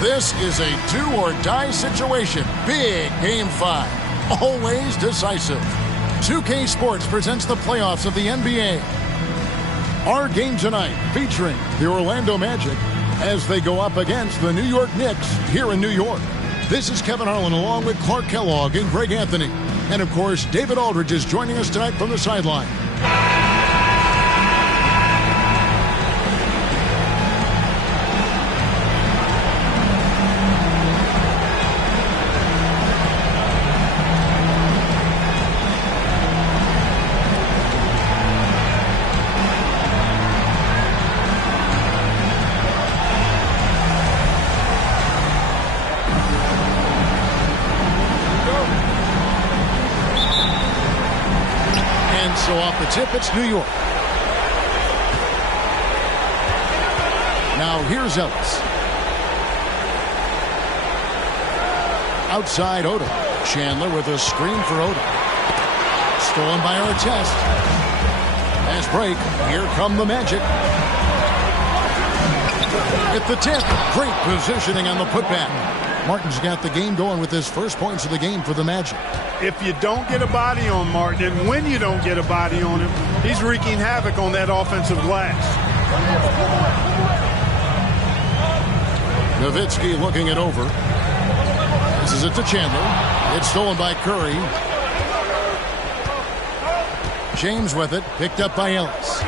This is a do-or-die situation. Big Game 5. Always decisive. 2K Sports presents the playoffs of the NBA. Our game tonight featuring the Orlando Magic as they go up against the New York Knicks here in New York. This is Kevin Harlan along with Clark Kellogg and Greg Anthony. And, of course, David Aldridge is joining us tonight from the sideline. So off the tip, it's New York. Now here's Ellis. Outside Odom. Chandler with a screen for Odom. Stolen by Artest. Fast break. Here come the Magic. At the tip. Great positioning on the putback. Martin's got the game going with his first points of the game for the Magic. If you don't get a body on Martin, and when you don't get a body on him, he's wreaking havoc on that offensive glass. Nowitzki looking it over. Passes it to Chandler. It's stolen by Curry. James with it. Picked up by Ellis.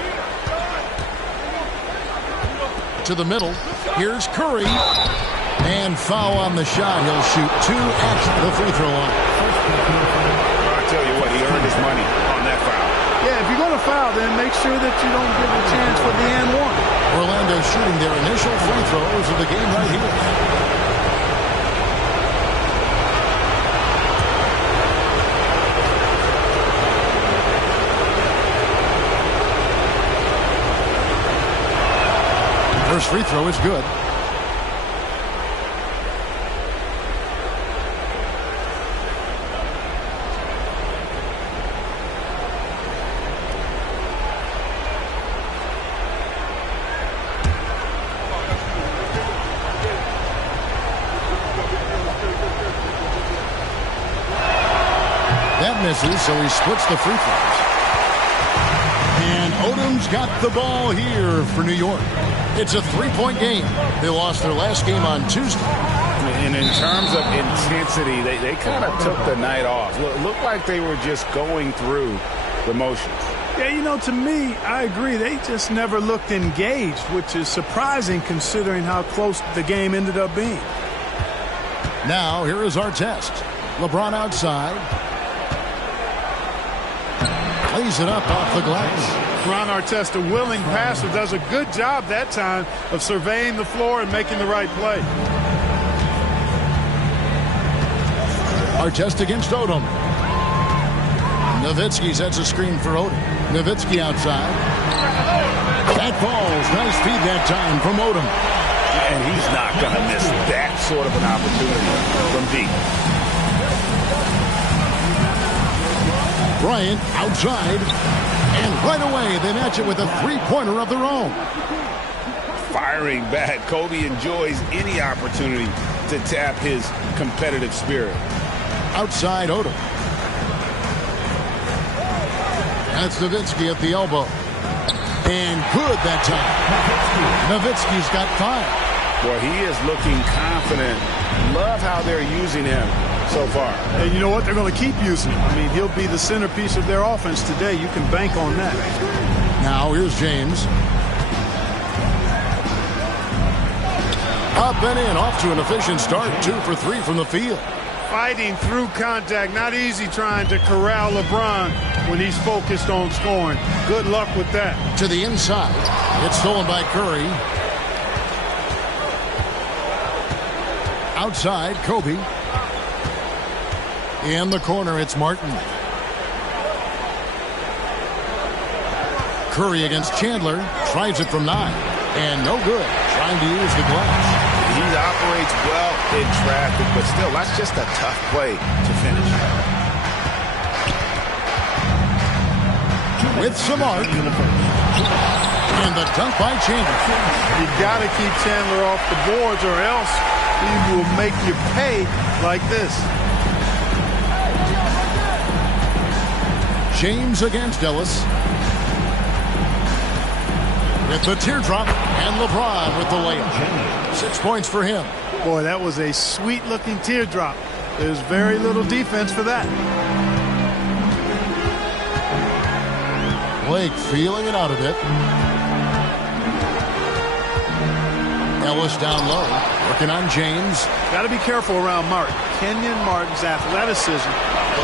To the middle. Here's Curry. And foul on the shot. He'll shoot 2 at the free throw line. I tell you what, he earned his money on that foul. Yeah, if you're going to foul, then make sure that you don't give a chance for the and one. Orlando shooting their initial free throws of the game right here. First free throw is good. That misses, so he splits the free throws. And Odom's got the ball here for New York. It's a 3-point game. They lost their last game on Tuesday. And in terms of intensity, they kind of took the night off. Looked like they were just going through the motions. Yeah, you know, to me, I agree. They just never looked engaged, which is surprising considering how close the game ended up being. Now, here is our test. LeBron outside. Plays it up off the glass. Ron Artest, a willing passer, does a good job that time of surveying the floor and making the right play. Artest against Odom. Nowitzki sets a screen for Odom. Nowitzki outside. That falls. Nice feed that time from Odom. And he's not going to miss that sort of an opportunity from deep. Bryant outside, and right away they match it with a three-pointer of their own. Firing back, Kobe enjoys any opportunity to tap his competitive spirit. Outside Odom. That's Nowitzki at the elbow. And good that time. Nowitzki's got 5. Well, he is looking confident. Love how they're using him so far. And you know what? They're going to keep using him. I mean, he'll be the centerpiece of their offense today. You can bank on that. Now here's James. Up and in, off to an efficient start. 2 for 3 from the field. Fighting through contact. Not easy trying to corral LeBron when he's focused on scoring. Good luck with that. To the inside. It's stolen by Curry. Outside, Kobe. In the corner, it's Martin. Curry against Chandler. Tries it from 9. And no good. Trying to use the glass. He operates well in traffic, but still, that's just a tough play to finish. With some art. And the dunk by Chandler. You got to keep Chandler off the boards or else He will make you pay like this. James against Ellis. With the teardrop, and LeBron with the layup. 6 points for him. Boy, that was a sweet-looking teardrop. There's very little defense for that. Blake feeling it out a bit. Ellis down low, working on James. Got to be careful around Martin. Kenyon Martin's athleticism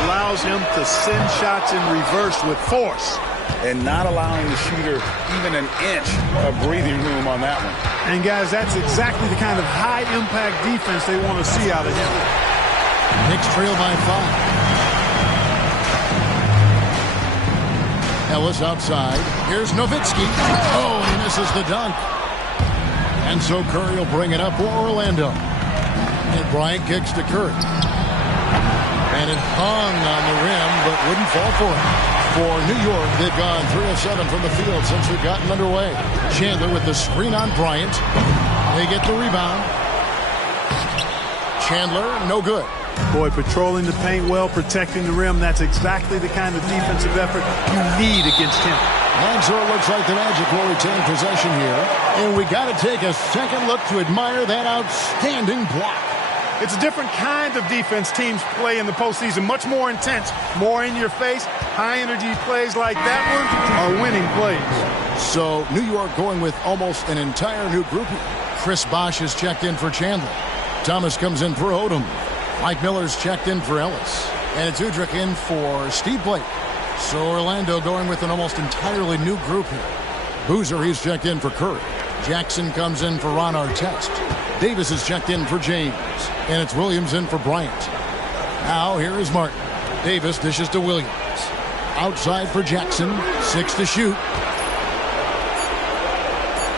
allows him to send shots in reverse with force. And not allowing the shooter even an inch of breathing room on that one. And, guys, that's exactly the kind of high-impact defense they want to see out of him. Knicks trail by 5. Ellis outside. Here's Nowitzki. Oh, he misses the dunk. And so Curry will bring it up for Orlando. And Bryant kicks to Curry. And it hung on the rim, but wouldn't fall for him. For New York, they've gone 3 of 7 from the field since we've gotten underway. Chandler with the screen on Bryant. They get the rebound. Chandler, no good. Boy, patrolling the paint well, protecting the rim. That's exactly the kind of defensive effort you need against him. And so it looks like the Magic will retain possession here. And we got to take a second look to admire that outstanding block. It's a different kind of defense teams play in the postseason. Much more intense, more in your face. High-energy plays like that one are winning plays. So New York going with almost an entire new grouping. Chris Bosh is checked in for Chandler. Thomas comes in for Odom. Mike Miller's checked in for Ellis. And it's Udrich in for Steve Blake. So Orlando going with an almost entirely new group here. Boozer, he's checked in for Curry. Jackson comes in for Ron Artest. Davis is checked in for James. And it's Williams in for Bryant. Now here is Martin. Davis dishes to Williams. Outside for Jackson. 6 to shoot.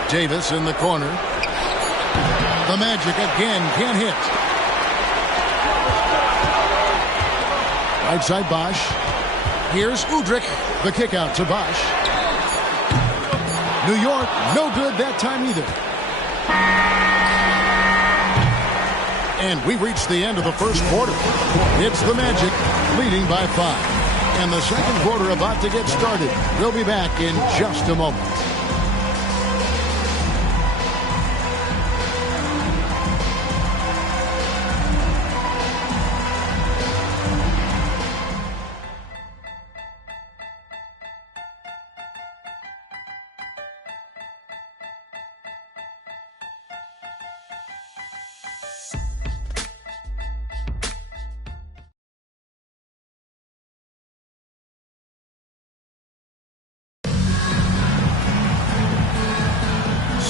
Davis in the corner. The Magic again can't hit. Right side Bosh. Here's Udrich. The kick out to Bosh. New York, no good that time either. And we reached the end of the first quarter. It's the Magic leading by 5. And the second quarter about to get started. We'll be back in just a moment.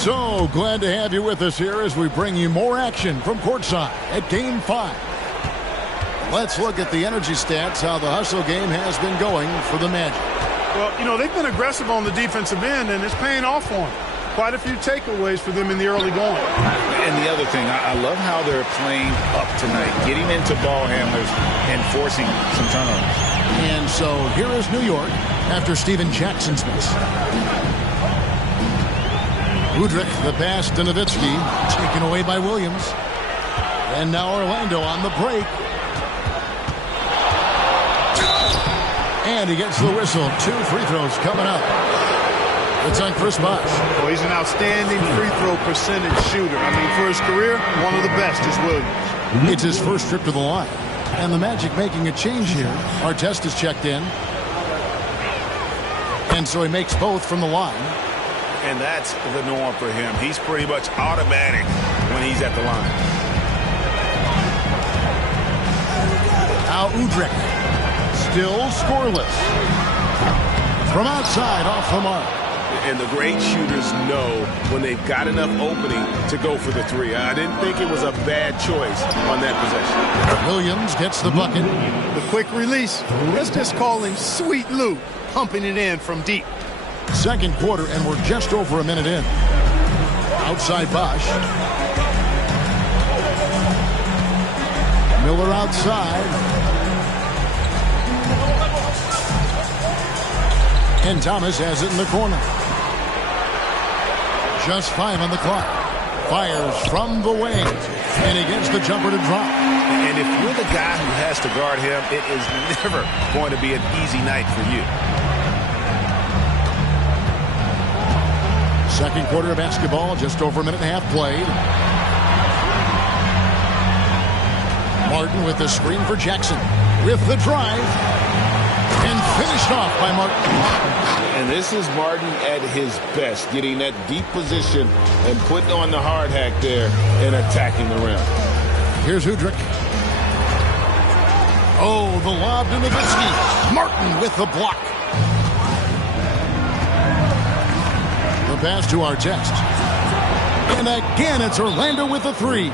So glad to have you with us here as we bring you more action from courtside at Game 5. Let's look at the energy stats, how the hustle game has been going for the Magic. Well, you know, they've been aggressive on the defensive end, and it's paying off for them. Quite a few takeaways for them in the early going. And the other thing, I love how they're playing up tonight, getting into ball handlers and forcing some turnovers. And so here is New York after Steven Jackson's miss. Udrich, the pass to Nowitzki, taken away by Williams. And now Orlando on the break. And he gets the whistle. 2 free throws coming up. It's on Chris Bosh. Well, he's an outstanding free throw percentage shooter. I mean, for his career, one of the best is Williams. It's his first trip to the line. And the Magic making a change here. Artest is checked in. And so he makes both from the line. And that's the norm for him. He's pretty much automatic when he's at the line. Now Udrich. Still scoreless. From outside, off the mark. And the great shooters know when they've got enough opening to go for the 3. I didn't think it was a bad choice on that possession. Williams gets the bucket. The quick release. Let's just call him Sweet Lou, pumping it in from deep. Second quarter, and we're just over a minute in. Outside Bosh. Miller outside. And Thomas has it in the corner. Just 5 on the clock. Fires from the wing. And he gets the jumper to drop. And if you're the guy who has to guard him, it is never going to be an easy night for you. Second quarter of basketball, just over a minute and a half played. Martin with the screen for Jackson. With the drive. And finished off by Martin. And this is Martin at his best, getting that deep position and putting on the hard hack there and attacking the rim. Here's Udrich. Oh, the lob to Nowitzki. Martin with the block. The pass to Artest. And again, it's Orlando with the three.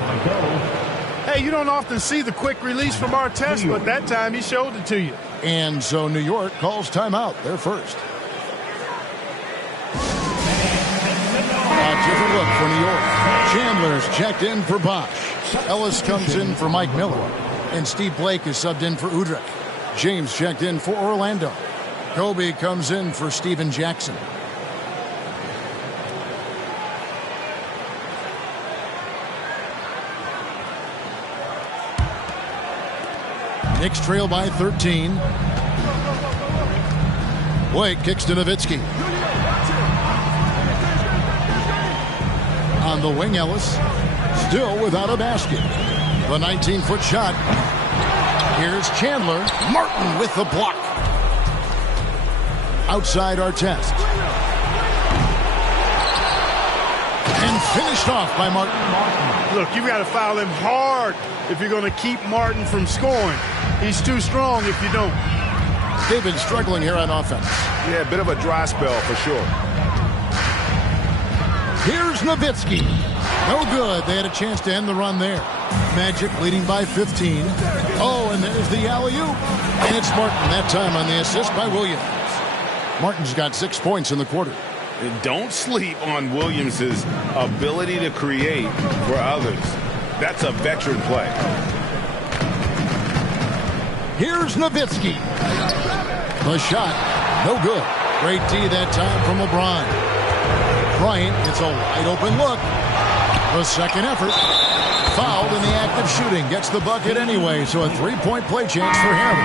Hey, you don't often see the quick release from Artest, but that time he showed it to you. And so New York calls timeout. They're first. A different look for New York. Chandler's checked in for Bosch. Ellis comes in for Mike Miller. And Steve Blake is subbed in for Udrich. James checked in for Orlando. Kobe comes in for Steven Jackson. Knicks trail by 13. Blake kicks to Nowitzki. On the wing, Ellis. Still without a basket. The 19-foot shot. Here's Chandler. Martin with the block. Outside Artest. And finished off by Martin. Look, you've got to foul him hard if you're going to keep Martin from scoring. He's too strong if you don't. They've been struggling here on offense. Yeah, a bit of a dry spell for sure. Here's Nowitzki. No good. They had a chance to end the run there. Magic leading by 15. Oh, and there's the alley-oop. And it's Martin that time on the assist by Williams. Martin's got 6 points in the quarter. And don't sleep on Williams' ability to create for others. That's a veteran play. Here's Nowitzki. The shot, no good. Great D that time from LeBron. Bryant gets a wide open look. The second effort. Fouled in the act of shooting. Gets the bucket anyway, so a three-point play chance for him.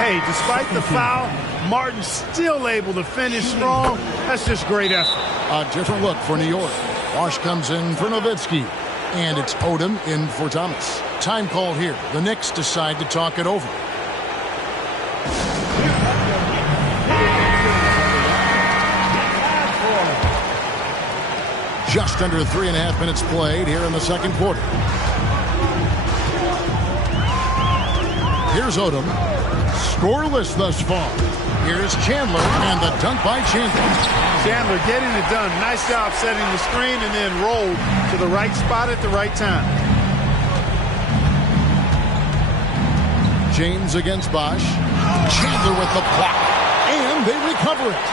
Hey, despite the foul, Martin's still able to finish strong. That's just great effort. A different look for New York. Bosch comes in for Nowitzki. And it's Odom in for Thomas. Time called here. The Knicks decide to talk it over. Just under 3.5 minutes played here in the second quarter. Here's Odom. Scoreless thus far. Here's Chandler, and the dunk by Chandler. Chandler getting it done. Nice job setting the screen and then rolled to the right spot at the right time. James against Bosch. Chandler with the block. And they recover it.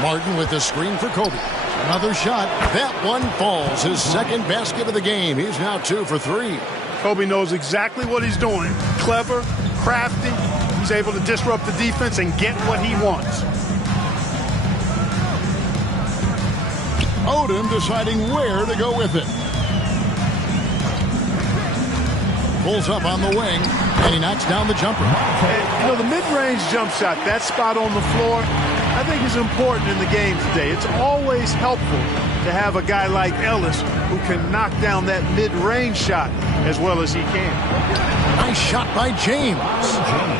Martin with the screen for Kobe. Another shot. That one falls. His second basket of the game. He's now 2 for 3. Kobe knows exactly what he's doing. Clever, crafty. He's able to disrupt the defense and get what he wants. Odom deciding where to go with it. Pulls up on the wing, and he knocks down the jumper. And, you know, the mid-range jump shot, that spot on the floor, I think is important in the game today. It's always helpful to have a guy like Ellis who can knock down that mid-range shot as well as he can. Nice shot by James.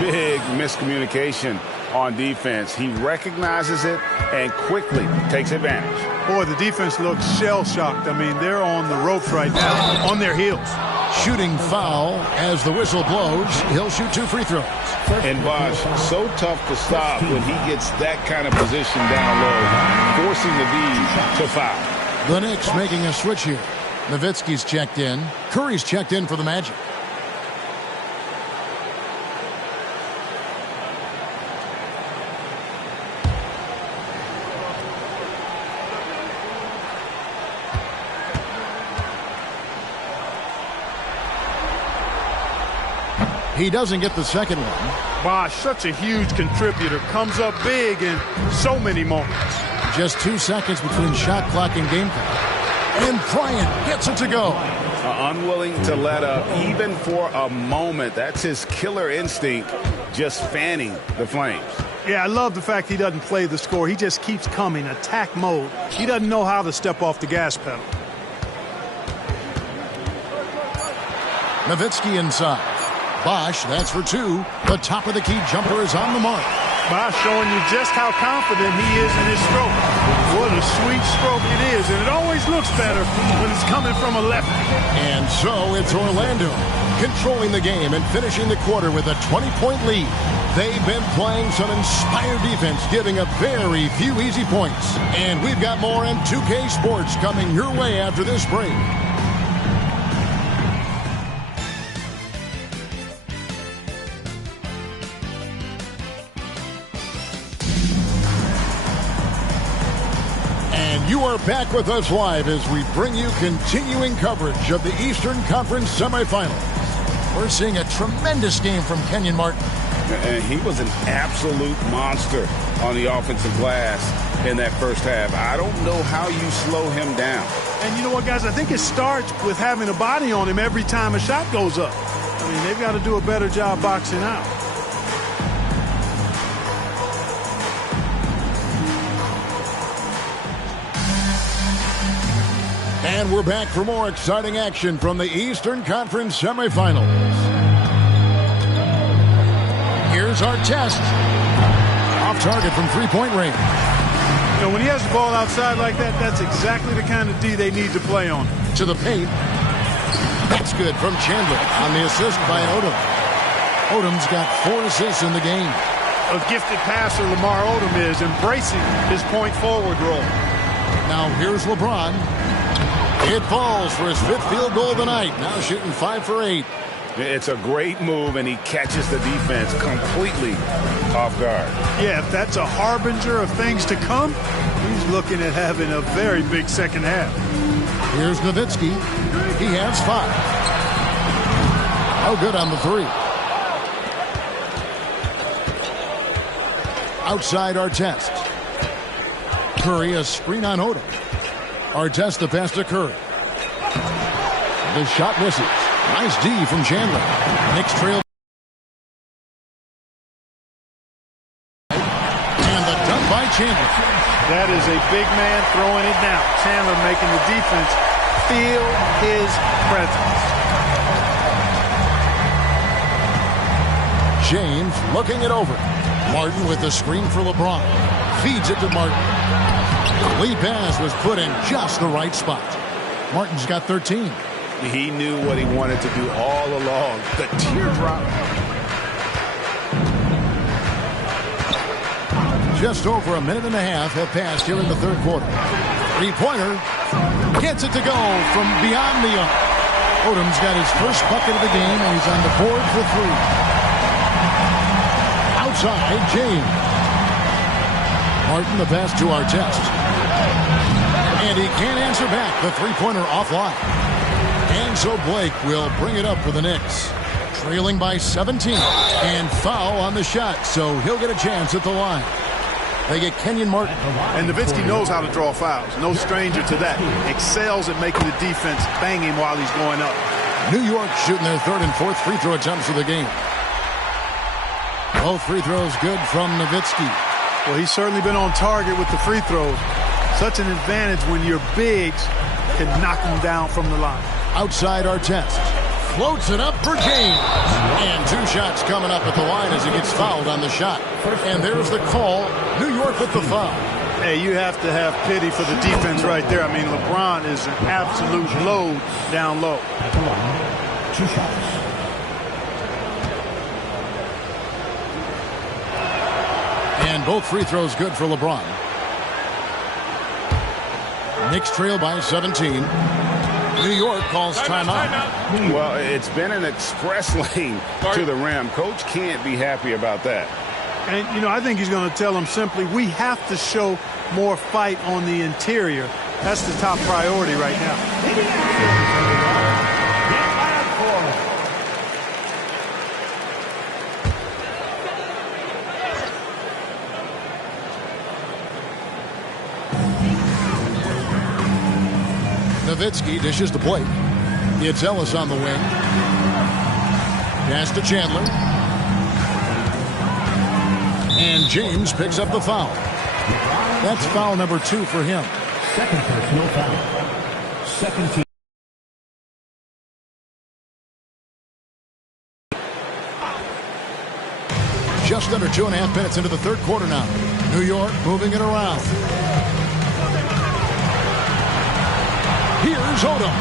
Big miscommunication on defense. He recognizes it and quickly takes advantage. Boy, the defense looks shell-shocked. I mean, they're on the ropes right now, on their heels. Shooting foul as the whistle blows. He'll shoot 2 free throws. And Bosch, so tough to stop when he gets that kind of position down low, forcing the D to foul. The Knicks making a switch here. Nowitzki's checked in. Curry's checked in for the Magic. He doesn't get the second one. Bosch, such a huge contributor, comes up big in so many moments. Just 2 seconds between shot clock and game clock. And Bryant gets it to go. Unwilling to let up even for a moment. That's his killer instinct, just fanning the flames. Yeah, I love the fact he doesn't play the score. He just keeps coming, attack mode. He doesn't know how to step off the gas pedal. Nowitzki inside. Bosch, that's for two. The top of the key jumper is on the mark. Bosch showing you just how confident he is in his stroke. What a sweet stroke it is, and it always looks better when it's coming from a lefty. And so it's Orlando controlling the game and finishing the quarter with a 20-point lead. They've been playing some inspired defense, giving up very few easy points. And we've got more in 2K Sports coming your way after this break. You are back with us live as we bring you continuing coverage of the Eastern Conference semifinals. We're seeing a tremendous game from Kenyon Martin. And he was an absolute monster on the offensive glass in that first half. I don't know how you slow him down. And you know what, guys? I think it starts with having a body on him every time a shot goes up. I mean, they've got to do a better job boxing out. And we're back for more exciting action from the Eastern Conference semifinals. Here's our test. Off target from three-point range. You know, when he has the ball outside like that, that's exactly the kind of D they need to play on. To the paint. That's good from Chandler on the assist by Odom. Odom's got 4 assists in the game. A gifted passer Lamar Odom is, embracing his point forward role. Now here's LeBron. It falls for his 5th field goal of the night. Now shooting 5 for 8. It's a great move, and he catches the defense completely off guard. Yeah, if that's a harbinger of things to come, he's looking at having a very big second half. Here's Nowitzki. He has 5. Oh, good on the 3. Outside Artest. Curry, a screen on Odom. Artest the pass to Curry. The shot misses. Nice D from Chandler. Knicks trail. And the dunk by Chandler. That is a big man throwing it down. Chandler making the defense feel his presence. James looking it over. Martin with the screen for LeBron. Feeds it to Martin. The lead pass was put in just the right spot. Martin's got 13. He knew what he wanted to do all along. The teardrop. Just over a minute and a half have passed here in the third quarter. Three-pointer gets it to go from beyond the arc. Odom's got his first bucket of the game, and he's on the board for 3. Outside, James. Martin the pass to Artest. And he can't answer back. The three-pointer offline. And so Blake will bring it up for the Knicks. Trailing by 17. And foul on the shot, so he'll get a chance at the line. They get Kenyon Martin. And Nowitzki knows how to draw fouls. No stranger to that. Excels at making the defense bang him while he's going up. New York shooting their 3rd and 4th free throw attempts of the game. Both free throws good from Nowitzki. Well, he's certainly been on target with the free throws. Such an advantage when your bigs can knock him down from the line. Outside Artest. Floats it up for James. And 2 shots coming up at the line as he gets fouled on the shot. And there's the call. New York with the foul. Hey, you have to have pity for the defense right there. I mean, LeBron is an absolute load down low. 2 shots. And both free throws good for LeBron. Knicks trail by 17. New York calls timeout. Well, it's been an express lane to the rim. Coach can't be happy about that. And, you know, I think he's going to tell them simply, we have to show more fight on the interior. That's the top priority right now. Nowitzki dishes to Blake. It's Ellis on the wing. Pass to Chandler. And James picks up the foul. That's foul number 2 for him. Second personal foul. Second team. Just under 2.5 minutes into the third quarter now. New York moving it around. Here's Odom.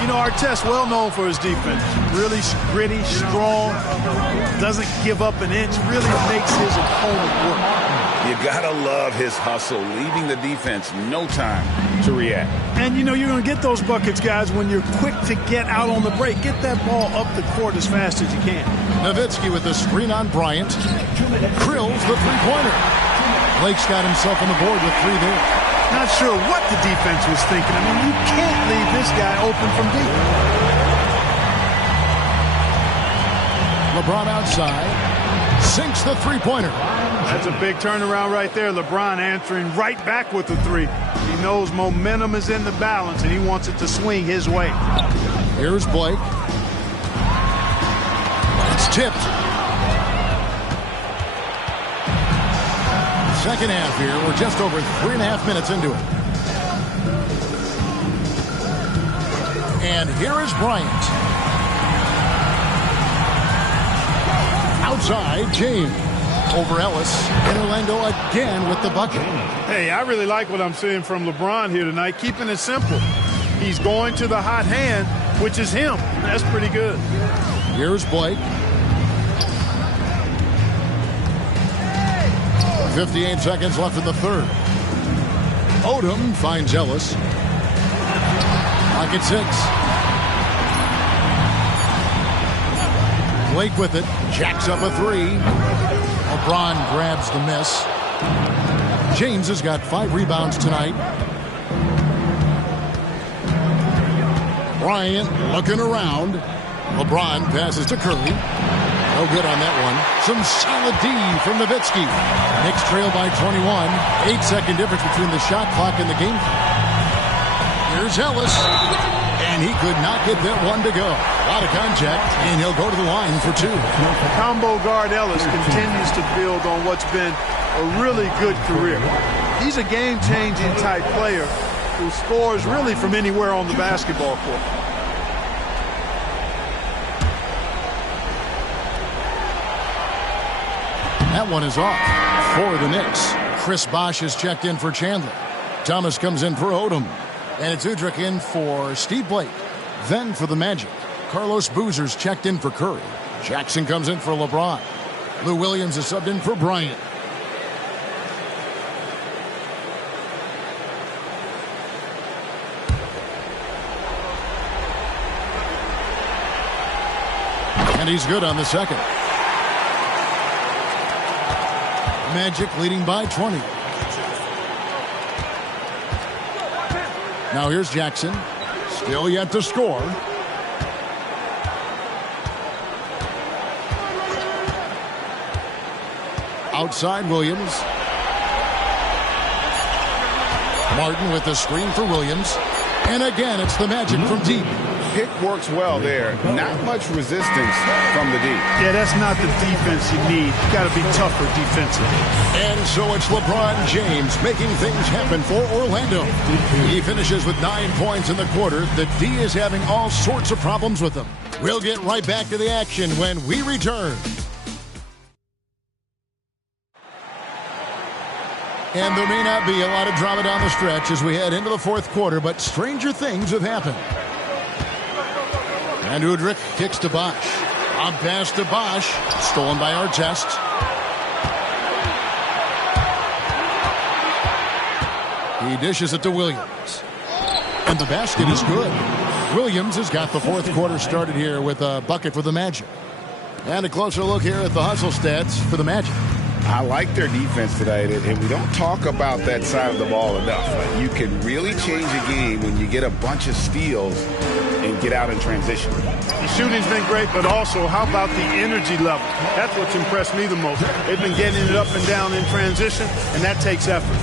You know, Artest well known for his defense. Really gritty, strong, doesn't give up an inch, really makes his opponent work. You gotta love his hustle, leaving the defense no time to react. And you know you're going to get those buckets, guys, when you're quick to get out on the break. Get that ball up the court as fast as you can. Nowitzki with the screen on Bryant. Drills the three-pointer. Blake's got himself on the board with 3 there. Not sure what the defense was thinking. I mean, you can't leave this guy open from deep. LeBron outside. Sinks the three-pointer. That's a big turnaround right there. LeBron answering right back with the 3. He knows momentum is in the balance, and he wants it to swing his way. Here's Blake. It's tipped. Second half here. We're just over 3.5 minutes into it. And here is Bryant. Outside, James. Over Ellis. And Orlando again with the bucket. Hey, I really like what I'm seeing from LeBron here tonight. Keeping it simple. He's going to the hot hand, which is him. That's pretty good. Here's Blake. 58 seconds left in the third. Odom finds Ellis. Clock at 6. Blake with it. Jacks up a 3. LeBron grabs the miss. James has got 5 rebounds tonight. Bryant looking around. LeBron passes to Curry. No good on that one. Some solid D from Nowitzki. Knicks trail by 21. 8-second difference between the shot clock and the game. Here's Ellis. And he could not get that one to go. A lot of contact, and he'll go to the line for 2. Combo guard Ellis continues to build on what's been a really good career. He's a game-changing type player who scores really from anywhere on the basketball court. That one is off for the Knicks. Chris Bosh has checked in for Chandler. Thomas comes in for Odom. And it's Udrich in for Steve Blake. Then for the Magic, Carlos Boozer's checked in for Curry. Jackson comes in for LeBron. Lou Williams is subbed in for Bryant. And he's good on the second. Magic leading by 20. Now here's Jackson. Still yet to score. Outside Williams. Martin with the screen for Williams. And again, it's the Magic from deep. Pick works well there. Not much resistance from the D. Yeah, that's not the defense you need. You got to be tougher defensively. And so it's LeBron James making things happen for Orlando. He finishes with 9 points in the quarter. The D is having all sorts of problems with him. We'll get right back to the action when we return. And there may not be a lot of drama down the stretch as we head into the fourth quarter, but stranger things have happened. And Udrich kicks to Bosh. On pass to Bosh. Stolen by Artest. He dishes it to Williams. And the basket is good. Williams has got the fourth quarter started here with a bucket for the Magic. And a closer look here at the hustle stats for the Magic. I like their defense tonight, and we don't talk about that side of the ball enough. You can really change a game when you get a bunch of steals and get out in transition. The shooting's been great, but also how about the energy level? That's what's impressed me the most. They've been getting it up and down in transition, and that takes effort.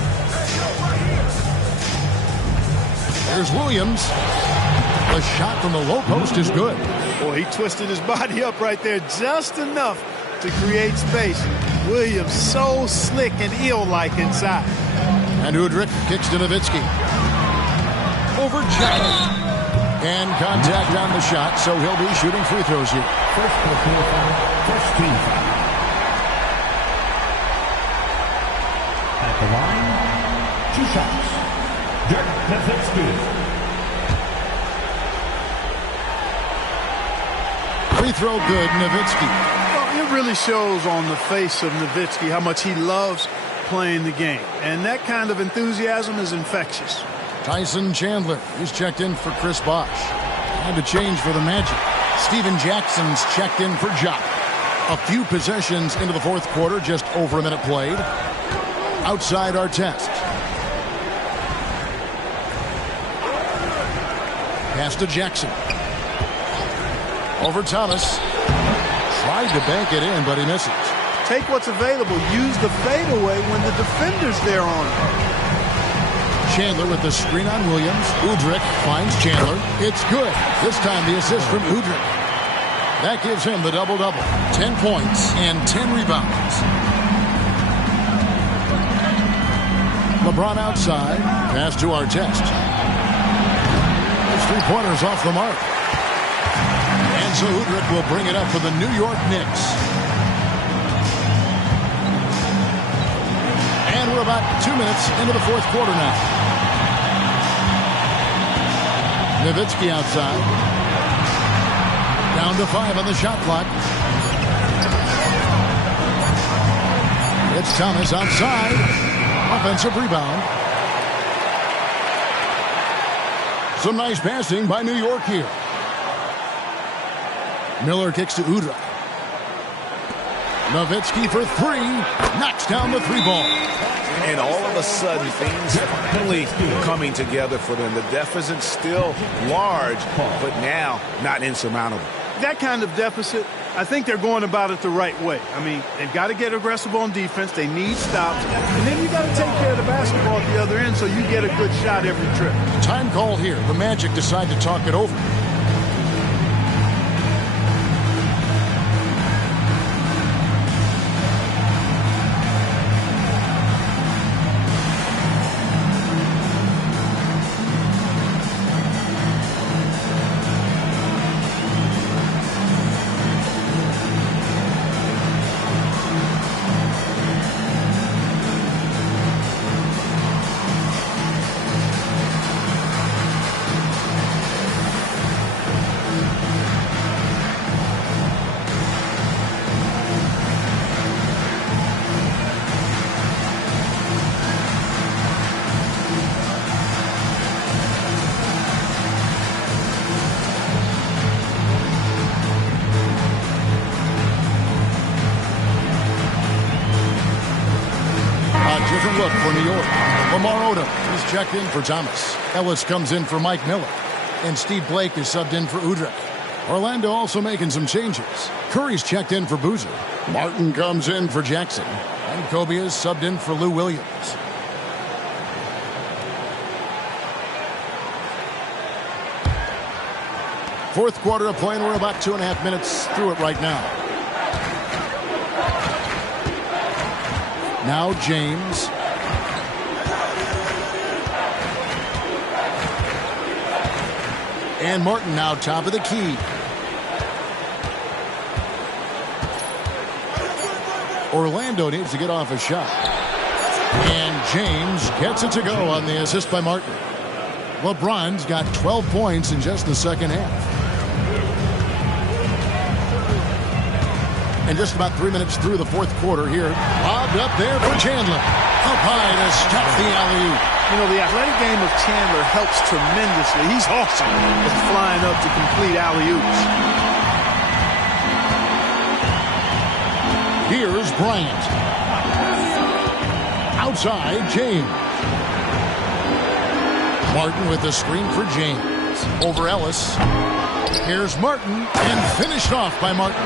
Here's Williams. The shot from the low post is good. Boy, he twisted his body up right there just enough to create space. Williams so slick and ill-like inside. And Udrih kicks to Nowitzki. Over Jackson. And contact on the shot, so he'll be shooting free throws here. First personal foul, first team foul. At the line, 2 shots. Dirk Nowitzki. Free throw good, Nowitzki. Well, it really shows on the face of Nowitzki how much he loves playing the game. And that kind of enthusiasm is infectious. Tyson Chandler is checked in for Chris Bosh. Time to change for the Magic. Steven Jackson's checked in for Jock. A few possessions into the fourth quarter, just over a minute played. Outside our test. Pass to Jackson. Over Thomas. Tried to bank it in, but he misses. Take what's available. Use the fadeaway when the defender's there on it. Chandler with the screen on Williams. Udrih finds Chandler. It's good. This time the assist from Udrih. That gives him the double-double. 10 points and 10 rebounds. LeBron outside. Pass to Artest. His three-pointers off the mark. And so Udrih will bring it up for the New York Knicks. And we're about 2 minutes into the fourth quarter now. Nowitzki outside. Down to 5 on the shot clock. It's Thomas outside. Offensive rebound. Some nice passing by New York here. Miller kicks to Udrih. Nowitzki for 3. Knocks down the 3-ball. And all of a sudden, things are really coming together for them. The deficit's still large, but now not insurmountable. That kind of deficit, I think they're going about it the right way. I mean, they've got to get aggressive on defense. They need stops. And then you got to take care of the basketball at the other end so you get a good shot every trip. Time call here. The Magic decide to talk it over. Different look for New York. Lamar Odom is checked in for Thomas. Ellis comes in for Mike Miller. And Steve Blake is subbed in for Udrih. Orlando also making some changes. Curry's checked in for Boozer. Martin comes in for Jackson. And Kobe is subbed in for Lou Williams. Fourth quarter of play, and we're about 2.5 minutes through it right now. Now James. And Martin now top of the key. Orlando needs to get off a shot. And James gets it to go on the assist by Martin. LeBron's got 12 points in just the second half. And just about 3 minutes through the fourth quarter here. Lobbed up there for Chandler. Up high to stop the alley-oop. You know, the athletic game of Chandler helps tremendously. He's awesome at flying up to complete alley-oops. Here's Bryant. Outside, James. Martin with the screen for James. Over Ellis. Here's Martin, and finished off by Martin.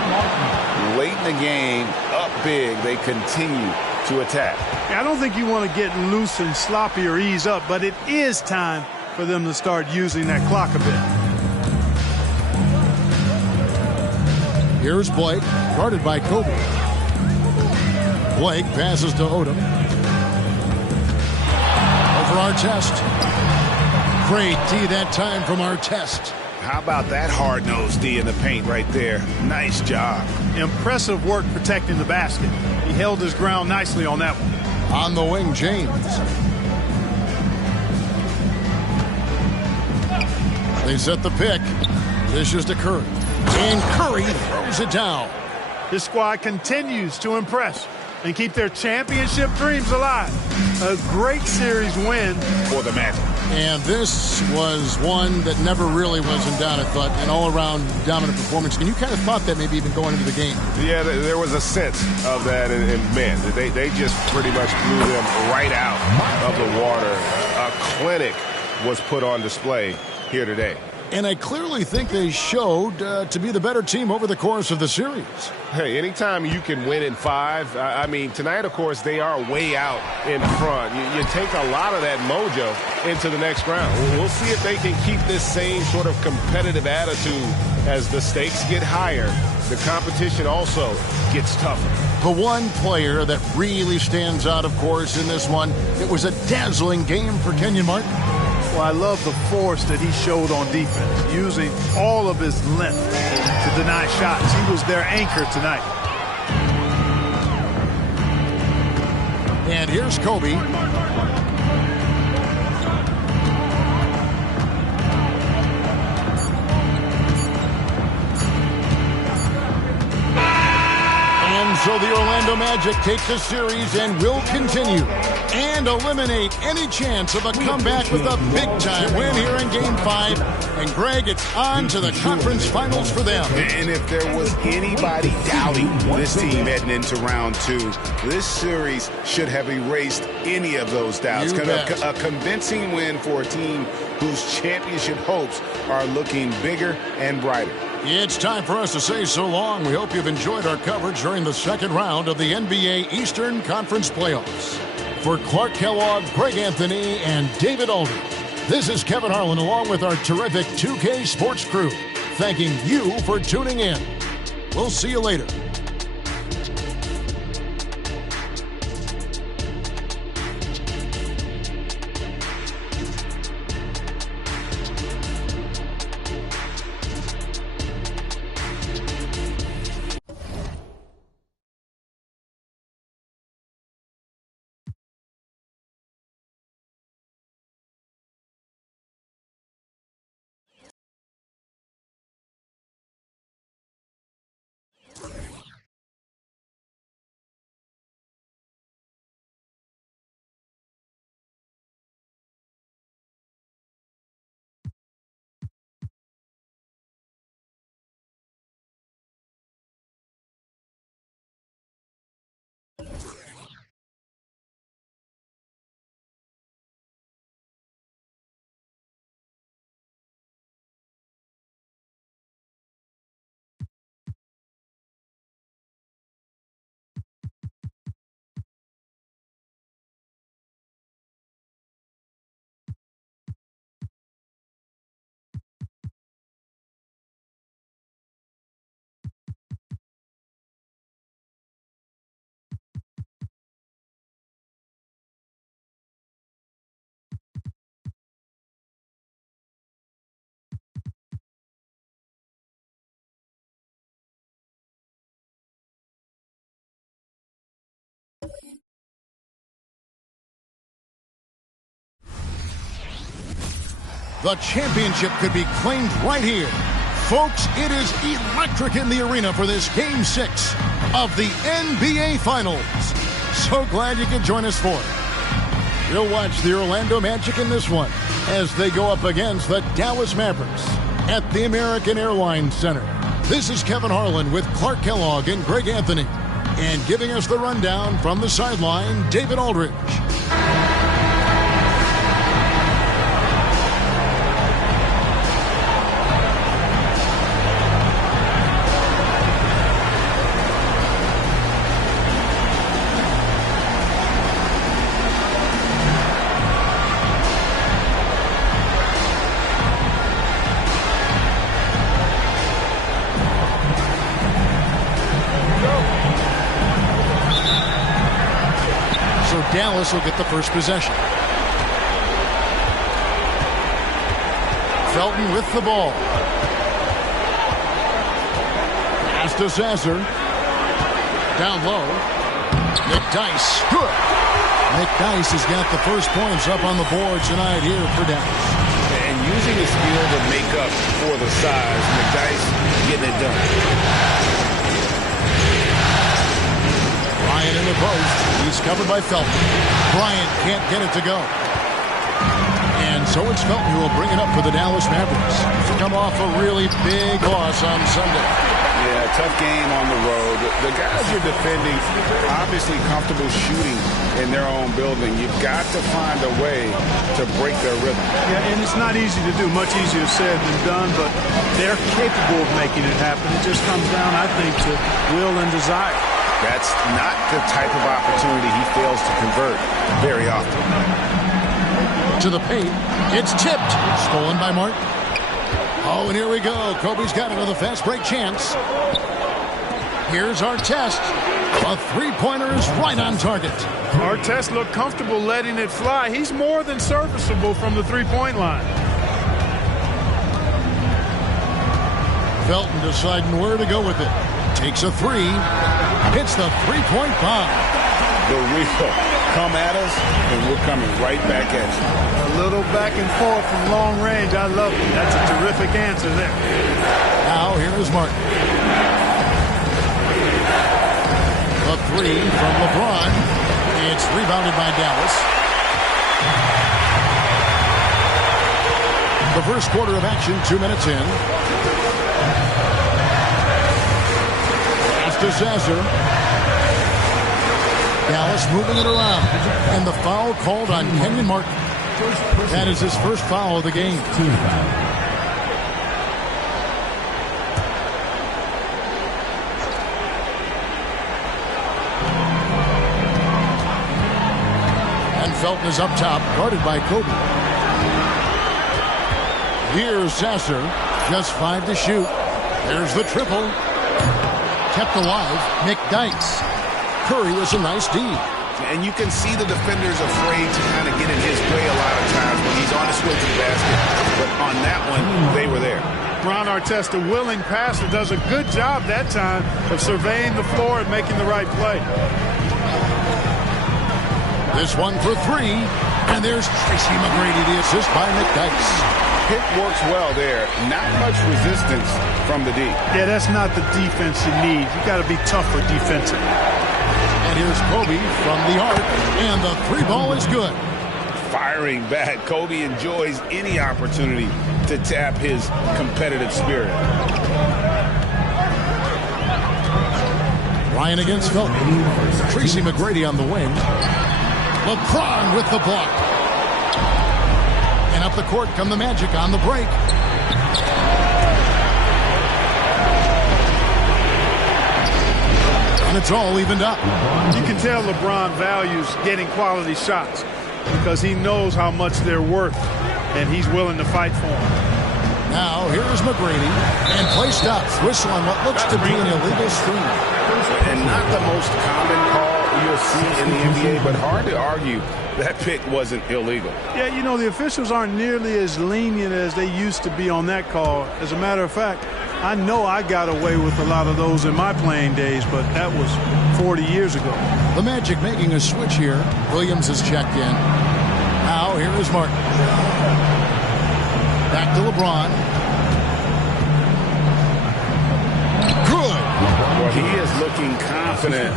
Late in the game, up big, they continue to attack. I don't think you want to get loose and sloppy or ease up, but it is time for them to start using that clock a bit. Here's Blake, guarded by Kobe. Blake passes to Odom. Over Artest. Great D that time from Artest. How about that hard-nosed D in the paint right there? Nice job. Impressive work protecting the basket. He held his ground nicely on that one. On the wing, James. They set the pick. Dishes to Curry. And Curry throws it down. This squad continues to impress and keep their championship dreams alive. A great series win For the Magic. And this was one that never really was in doubt, I thought. An all-around dominant performance. And you kind of thought that maybe even going into the game. Yeah, there was a sense of that. And man, they just pretty much blew them right out of the water. A clinic was put on display here today. And I clearly think they showed to be the better team over the course of the series. Hey, anytime you can win in 5, I mean, tonight, of course, they are way out in front. You take a lot of that mojo into the next round. We'll see if they can keep this same sort of competitive attitude as the stakes get higher. The competition also gets tougher. The one player that really stands out, of course, in this one, it was a dazzling game for Kenyon Martin. Well, I love the force that he showed on defense, using all of his length to deny shots. He was their anchor tonight. And here's Kobe. And so the Orlando Magic take the series and will continue and eliminate any chance of a comeback with a big-time win here in Game 5. And, Greg, it's on to the conference finals for them. And if there was anybody doubting this team heading into round 2, this series should have erased any of those doubts. A convincing win for a team whose championship hopes are looking bigger and brighter. It's time for us to say so long. We hope you've enjoyed our coverage during the second round of the NBA Eastern Conference Playoffs. For Clark Kellogg, Greg Anthony, and David Aldridge, this is Kevin Harlan along with our terrific 2K Sports crew, thanking you for tuning in. We'll see you later. The championship could be claimed right here. Folks, it is electric in the arena for this Game 6 of the NBA Finals. So glad you could join us for it. We'll watch the Orlando Magic in this one as they go up against the Dallas Mavericks at the American Airlines Center. This is Kevin Harlan with Clark Kellogg and Greg Anthony. And giving us the rundown from the sideline, David Aldridge. Dallas will get the first possession. Felton with the ball. Pass to Sasser. Down low. McDyess. Good. McDyess has got the first points up on the board tonight here for Dallas. And using his skill to make up for the size, McDyess getting it done. Bryant in the post. He's covered by Felton. Bryant can't get it to go. And so it's Felton who will bring it up for the Dallas Mavericks. Come off a really big loss on Sunday. Yeah, tough game on the road. The guys you're defending, obviously comfortable shooting in their own building. You've got to find a way to break their rhythm. Yeah, and it's not easy to do. Much easier said than done, but they're capable of making it happen. It just comes down, I think, to will and desire. That's not the type of opportunity he fails to convert very often. To the paint. It's tipped. Stolen by Martin. Oh, and here we go. Kobe's got another fast break chance. Here's Artest. A three-pointer is right on target. Artest looked comfortable letting it fly. He's more than serviceable from the three-point line. Felton deciding where to go with it. Takes a three. Hits the three-point bomb. The wheel. Come at us, and we're coming right back at you. A little back and forth from long range. I love it. That's a terrific answer there. Now, here is Martin. A three from LeBron. It's rebounded by Dallas. The first quarter of action, 2 minutes in. Pass to Sasser. Dallas moving it around. And the foul called on Kenyon Martin. That is his first foul of the game. And Felton is up top, guarded by Kobe. Here's Sasser. Just 5 to shoot. There's the triple. Kept alive. McDyess. Curry was a nice D. And you can see the defenders afraid to kind of get in his way a lot of times when he's on his way to the basket. But on that one, they were there. Ron Artest, a willing passer, does a good job that time of surveying the floor and making the right play. This one for three. And there's Tracy McGrady, the assist by McDyess. Pick works well there. Not much resistance from the D. Yeah, that's not the defense you need. You got to be tougher defensively. And here's Kobe from the arc, and the three ball is good. Firing back. Kobe enjoys any opportunity to tap his competitive spirit. Ryan against Felton. Tracy McGrady on the wing. LeBron with the block. And up the court come the Magic on the break. And it's all evened up. You can tell LeBron values getting quality shots because he knows how much they're worth, and he's willing to fight for them. Now, here's McGrady, and play stops. Whistle on what looks to be an illegal screen. And not the most common call you'll see in the NBA, but hard to argue that pick wasn't illegal. Yeah, you know, the officials aren't nearly as lenient as they used to be on that call. As a matter of fact, I know I got away with a lot of those in my playing days, but that was 40 years ago. The Magic making a switch here. Williams has checked in. Now, here is Martin. Back to LeBron. Good. Well, he is looking confident.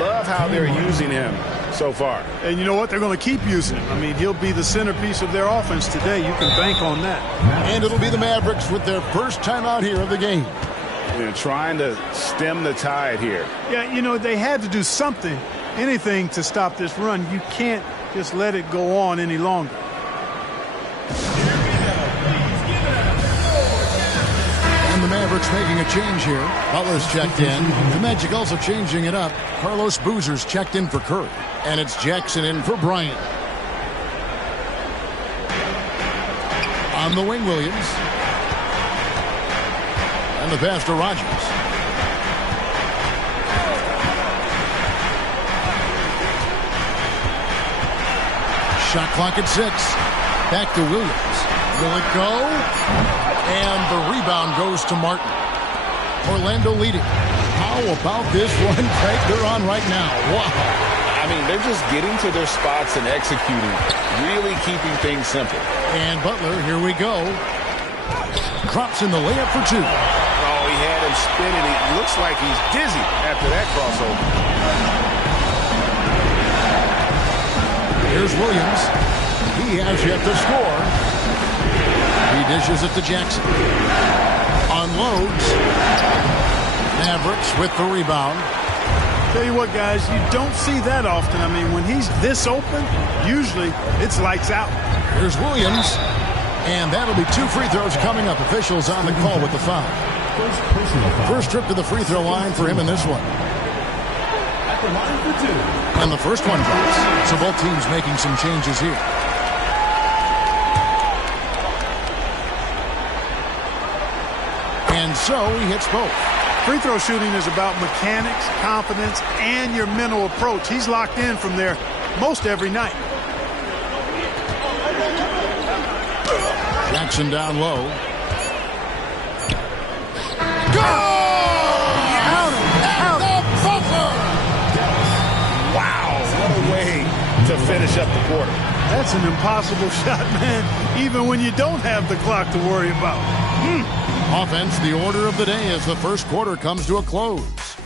Love how they're using him so far. And you know what? They're going to keep using him. I mean, he'll be the centerpiece of their offense today. You can bank on that. And it'll be the Mavericks with their first time out here of the game. They're trying to stem the tide here. Yeah, you know, they had to do something, anything to stop this run. You can't just let it go on any longer. And the Mavericks making a change here. Butler's checked in. The Magic also changing it up. Carlos Boozer's checked in for Curry. And it's Jackson in for Bryant. On the wing, Williams. And the pass to Rogers. Shot clock at 6. Back to Williams. Will it go? And the rebound goes to Martin. Orlando leading. How about this run, Craig, they're on right now? Wow. I mean, they're just getting to their spots and executing, really keeping things simple. And Butler, here we go. Drops in the layup for 2. Oh, he had him spinning. It looks like he's dizzy after that crossover. Here's Williams. He has yet to score. He dishes it to Jackson. Unloads. Mavericks with the rebound. Tell you what, guys, you don't see that often. I mean, when he's this open, usually it's lights out. Here's Williams. And that'll be 2 free throws coming up. Officials on the call with the foul. First trip to the free throw line for him in this one. At the line for 2. And the first one drops. So both teams making some changes here. And so he hits both. Free throw shooting is about mechanics, confidence, and your mental approach. He's locked in from there most every night. Jackson down low. Go! Out the buzzer! Wow, what a way to finish up the quarter. That's an impossible shot, man, even when you don't have the clock to worry about. Offense, the order of the day as the first quarter comes to a close.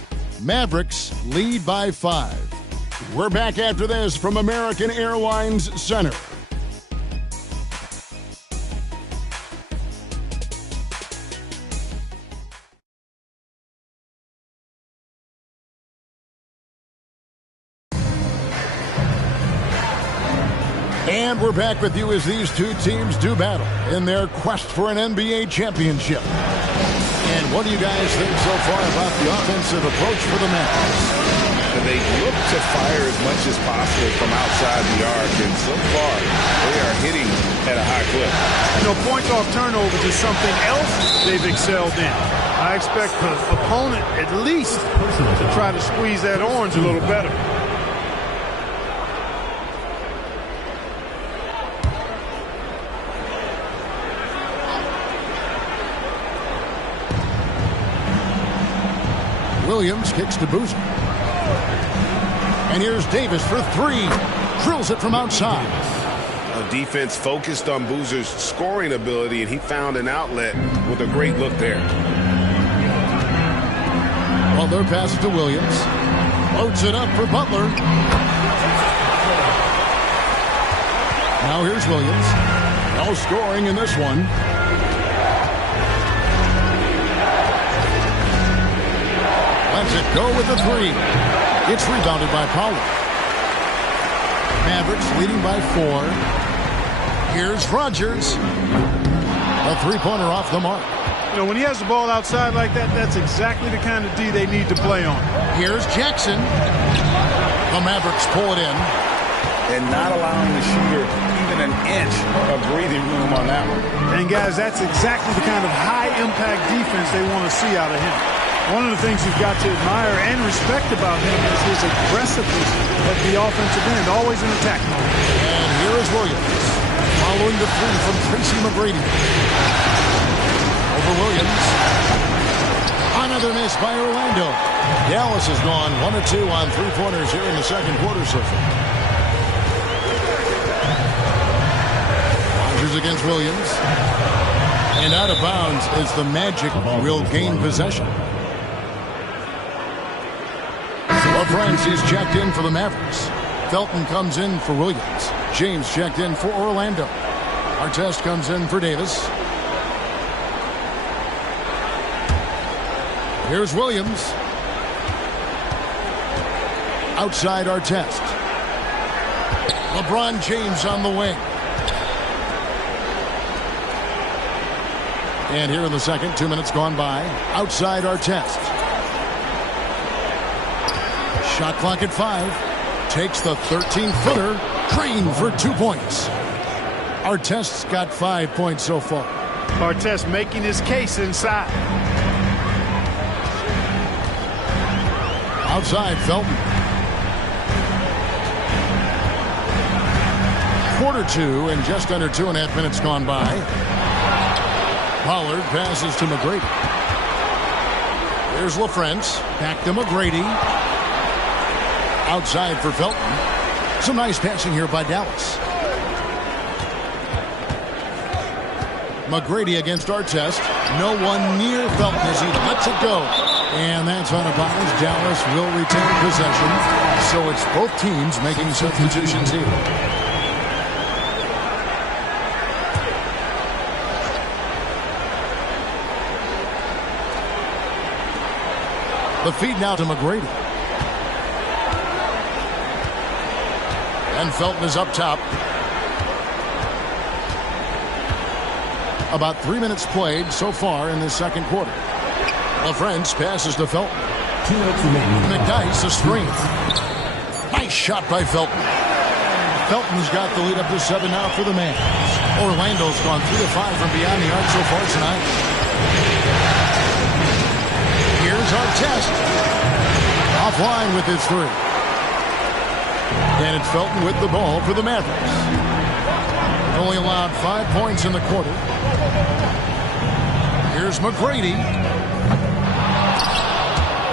Mavericks lead by 5. We're back after this from American Airlines Center. And we're back with you as these two teams do battle in their quest for an NBA championship. And what do you guys think so far about the offensive approach for the Mavericks? They look to fire as much as possible from outside the arc, and so far they are hitting at a high clip. You know, points off turnovers is something else they've excelled in. I expect the opponent at least to try to squeeze that orange a little better. Williams kicks to Boozer. And here's Davis for 3. Drills it from outside. A defense focused on Boozer's scoring ability, and he found an outlet with a great look there. Butler passes to Williams. Loads it up for Butler. Now here's Williams. No scoring in this one. Lets it go with the 3. It's rebounded by Powell. Mavericks leading by 4. Here's Rodgers. A 3-pointer off the mark. You know, when he has the ball outside like that, that's exactly the kind of D they need to play on. Here's Jackson. The Mavericks pull it in. And not allowing the shooter even an inch of breathing room on that one. And, guys, that's exactly the kind of high-impact defense they want to see out of him. One of the things you've got to admire and respect about him is his aggressiveness at the offensive end, always in attack mode. And here is Williams, following the 3 from Tracy McGrady. Over Williams. Another miss by Orlando. Dallas has gone 1 of 2 on 3-pointers here in the second quarter so far. Rodgers against Williams. And out of bounds is the Magic will gain possession. Francis checked in for the Mavericks. Felton comes in for Williams. James checked in for Orlando. Artest comes in for Davis. Here's Williams. Outside Artest. LeBron James on the wing. And here in the second, 2 minutes gone by. Outside Artest. Shot clock at 5. Takes the 13-footer. Green for 2 points. Artest's got 5 points so far. Artest making his case inside. Outside, Felton. Quarter two and just under 2.5 minutes gone by. Pollard passes to McGrady. Here's LaFrance. Back to McGrady. Outside for Felton. Some nice passing here by Dallas. McGrady against Artest. No one near Felton as he lets it go. And that's out of bounds. Dallas will retain possession. So it's both teams making substitutions here. The feed now to McGrady. And Felton is up top. About 3 minutes played so far in the second quarter. LaFrance passes to Felton. 2 minutes remaining. McDyess a screen. Nice shot by Felton. Felton's got the lead up to 7 now for the Mavs. Orlando's gone 3 of 5 from beyond the arc so far tonight. Here's Artest. Offline with his 3. And it's Felton with the ball for the Mavericks. Only allowed 5 points in the quarter. Here's McGrady.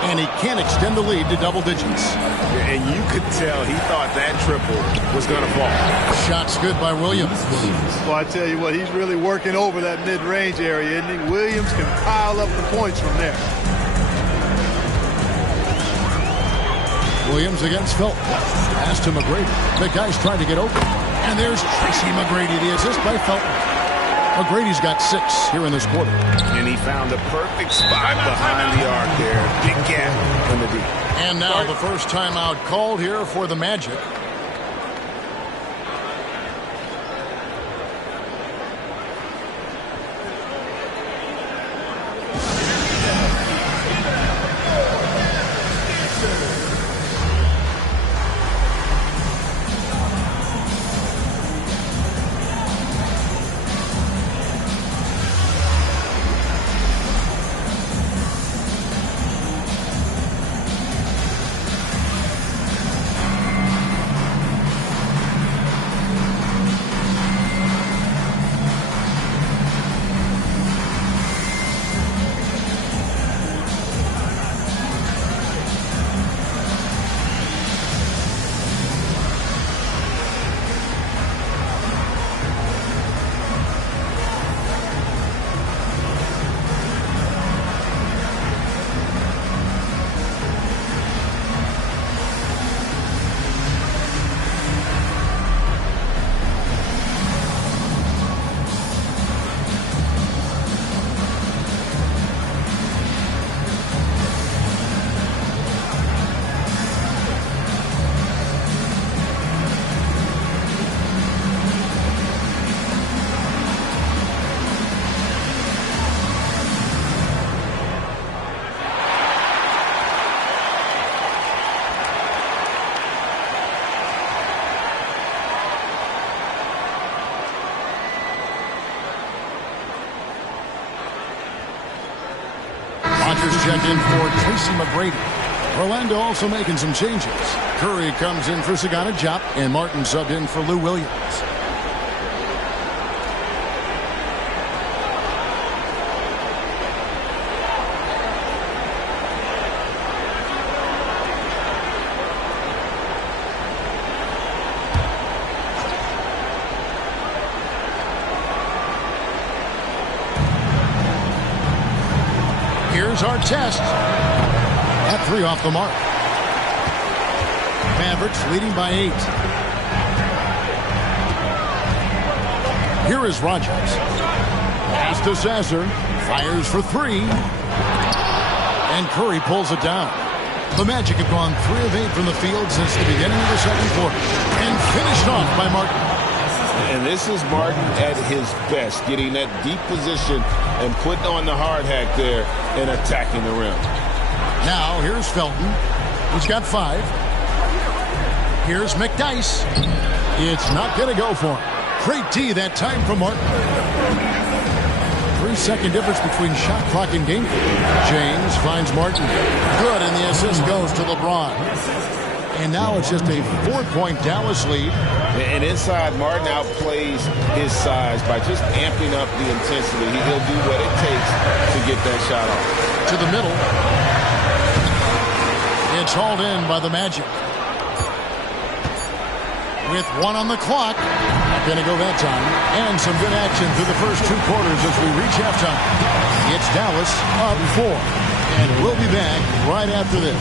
And he can't extend the lead to double digits. And you could tell he thought that triple was going to fall. Shot's good by Williams. Well, I tell you what, he's really working over that mid-range area, isn't he? Williams can pile up the points from there. Williams against Felton. Pass to McGrady. The guy's trying to get open. And there's Tracy McGrady, the assist by Felton. McGrady's got 6 here in this quarter. And he found the perfect spot behind the arc there. Big gap in the D. And now the first timeout called here for the Magic. Checked in for Tracy McGrady. Orlando also making some changes. Curry comes in for Sagana Diop, and Martin subbed in for Lou Williams. Here's Artest. At 3 off the mark. Mavericks leading by 8. Here is Rogers. Pass to Sasser. Fires for 3. And Curry pulls it down. The Magic have gone 3 of 8 from the field since the beginning of the second quarter. And finished off by Martin. And this is Martin at his best, getting that deep position and putting on the hard hack there and attacking the rim. Now, here's Felton. He's got 5. Here's McDyess. It's not going to go for him. Great D that time from Martin. 3-second difference between shot clock and game. James finds Martin. Good, and the assist goes to LeBron. And now it's just a 4-point Dallas lead. And inside, Martin outplays his size by just amping up the intensity. He'll do what it takes to get that shot off. To the middle. It's hauled in by the Magic. With 1 on the clock. Not going to go that time. And some good action through the first 2 quarters as we reach halftime. It's Dallas up 4. And we'll be back right after this.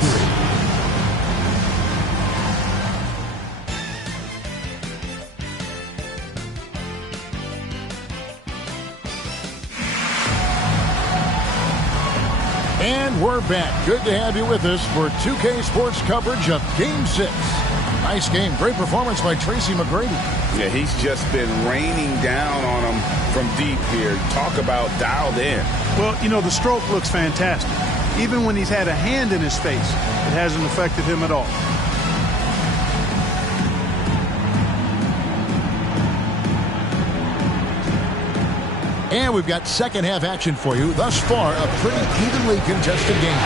And we're back. Good to have you with us for 2K Sports coverage of Game 6. Nice game. Great performance by Tracy McGrady. Yeah, he's just been raining down on him from deep here. Talk about dialed in. Well, you know, the stroke looks fantastic. Even when he's had a hand in his face, it hasn't affected him at all. And we've got second half action for you. Thus far, a pretty evenly contested game.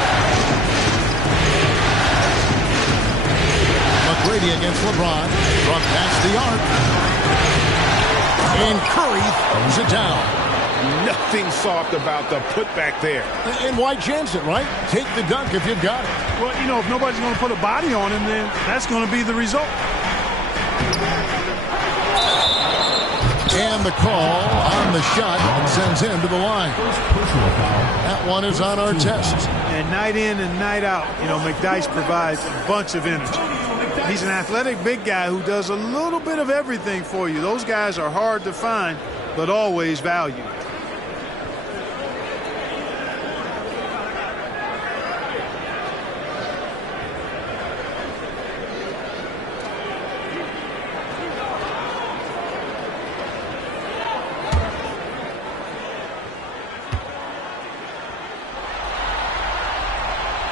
McGrady against LeBron. From past the arc. And Curry throws it down. Nothing soft about the putback there. And why chance it, right? Take the dunk if you've got it. Well, you know, if nobody's going to put a body on him, then that's going to be the result. And the call on the shot sends him to the line. That one is on our test. And night in and night out, you know, McDyess provides a bunch of energy. He's an athletic big guy who does a little bit of everything for you. Those guys are hard to find, but always valued.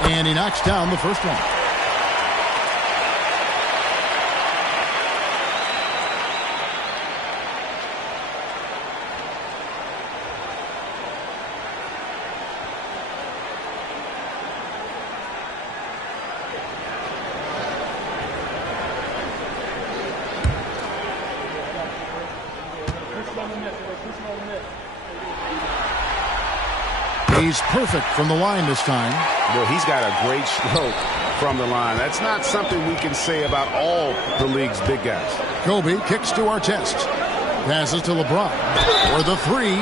And he knocks down the first one. He's perfect from the line this time. Well, he's got a great stroke from the line. That's not something we can say about all the league's big guys. Kobe kicks to our test. Passes to LeBron for the 3.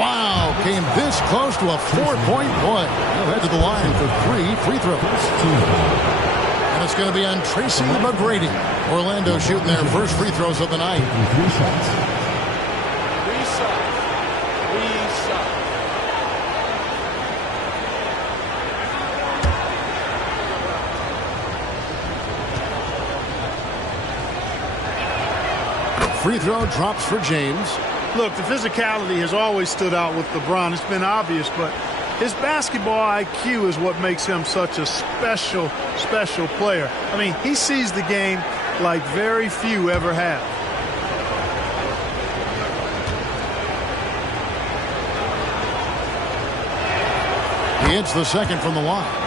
Wow, came this close to a 4-point play. He'll head to the line for 3 free throws. And it's going to be on Tracy McGrady. Orlando shooting their first free throws of the night. 3 shots. Free throw drops for James. Look, the physicality has always stood out with LeBron. It's been obvious, but his basketball IQ is what makes him such a special player. I mean, he sees the game like very few ever have. He hits the second from the line.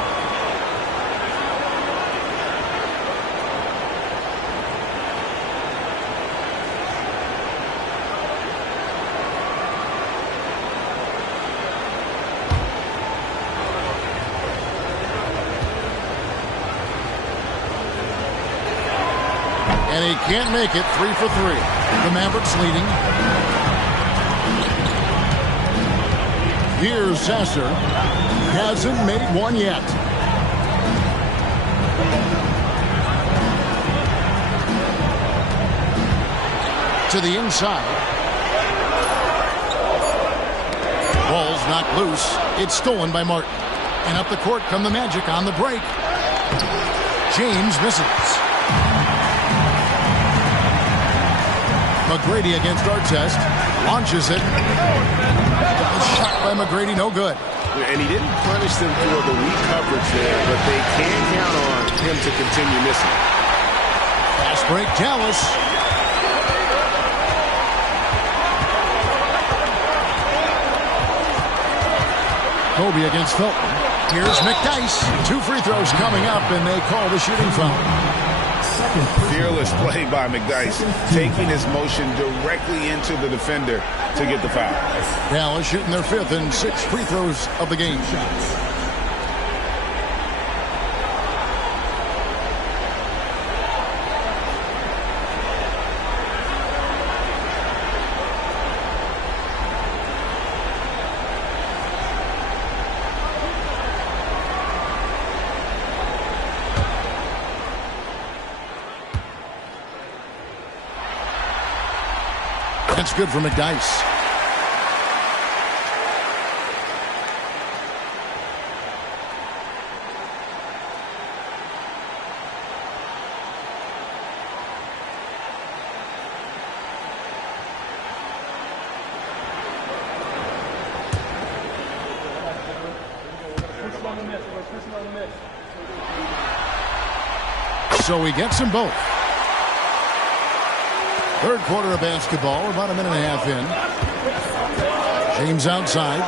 And he can't make it. 3 for 3. The Mavericks leading. Here's Sasser. Hasn't made one yet. To the inside. Ball's knocked loose. It's stolen by Martin. And up the court come the Magic on the break. James misses. McGrady against Artest. Launches it. A shot by McGrady, no good. And he didn't punish them for the weak coverage there, but they can count on him to continue missing. Fast break, Dallas. Kobe against Felton. Here's McDyess. 2 free throws coming up, and they call the shooting foul. Fearless play by McDyess, taking his motion directly into the defender to get the foul. Dallas shooting their 5th and 6th free throws of the game. That's good for McDyess. So he gets them both. Third quarter of basketball, about a minute and a half in. James outside.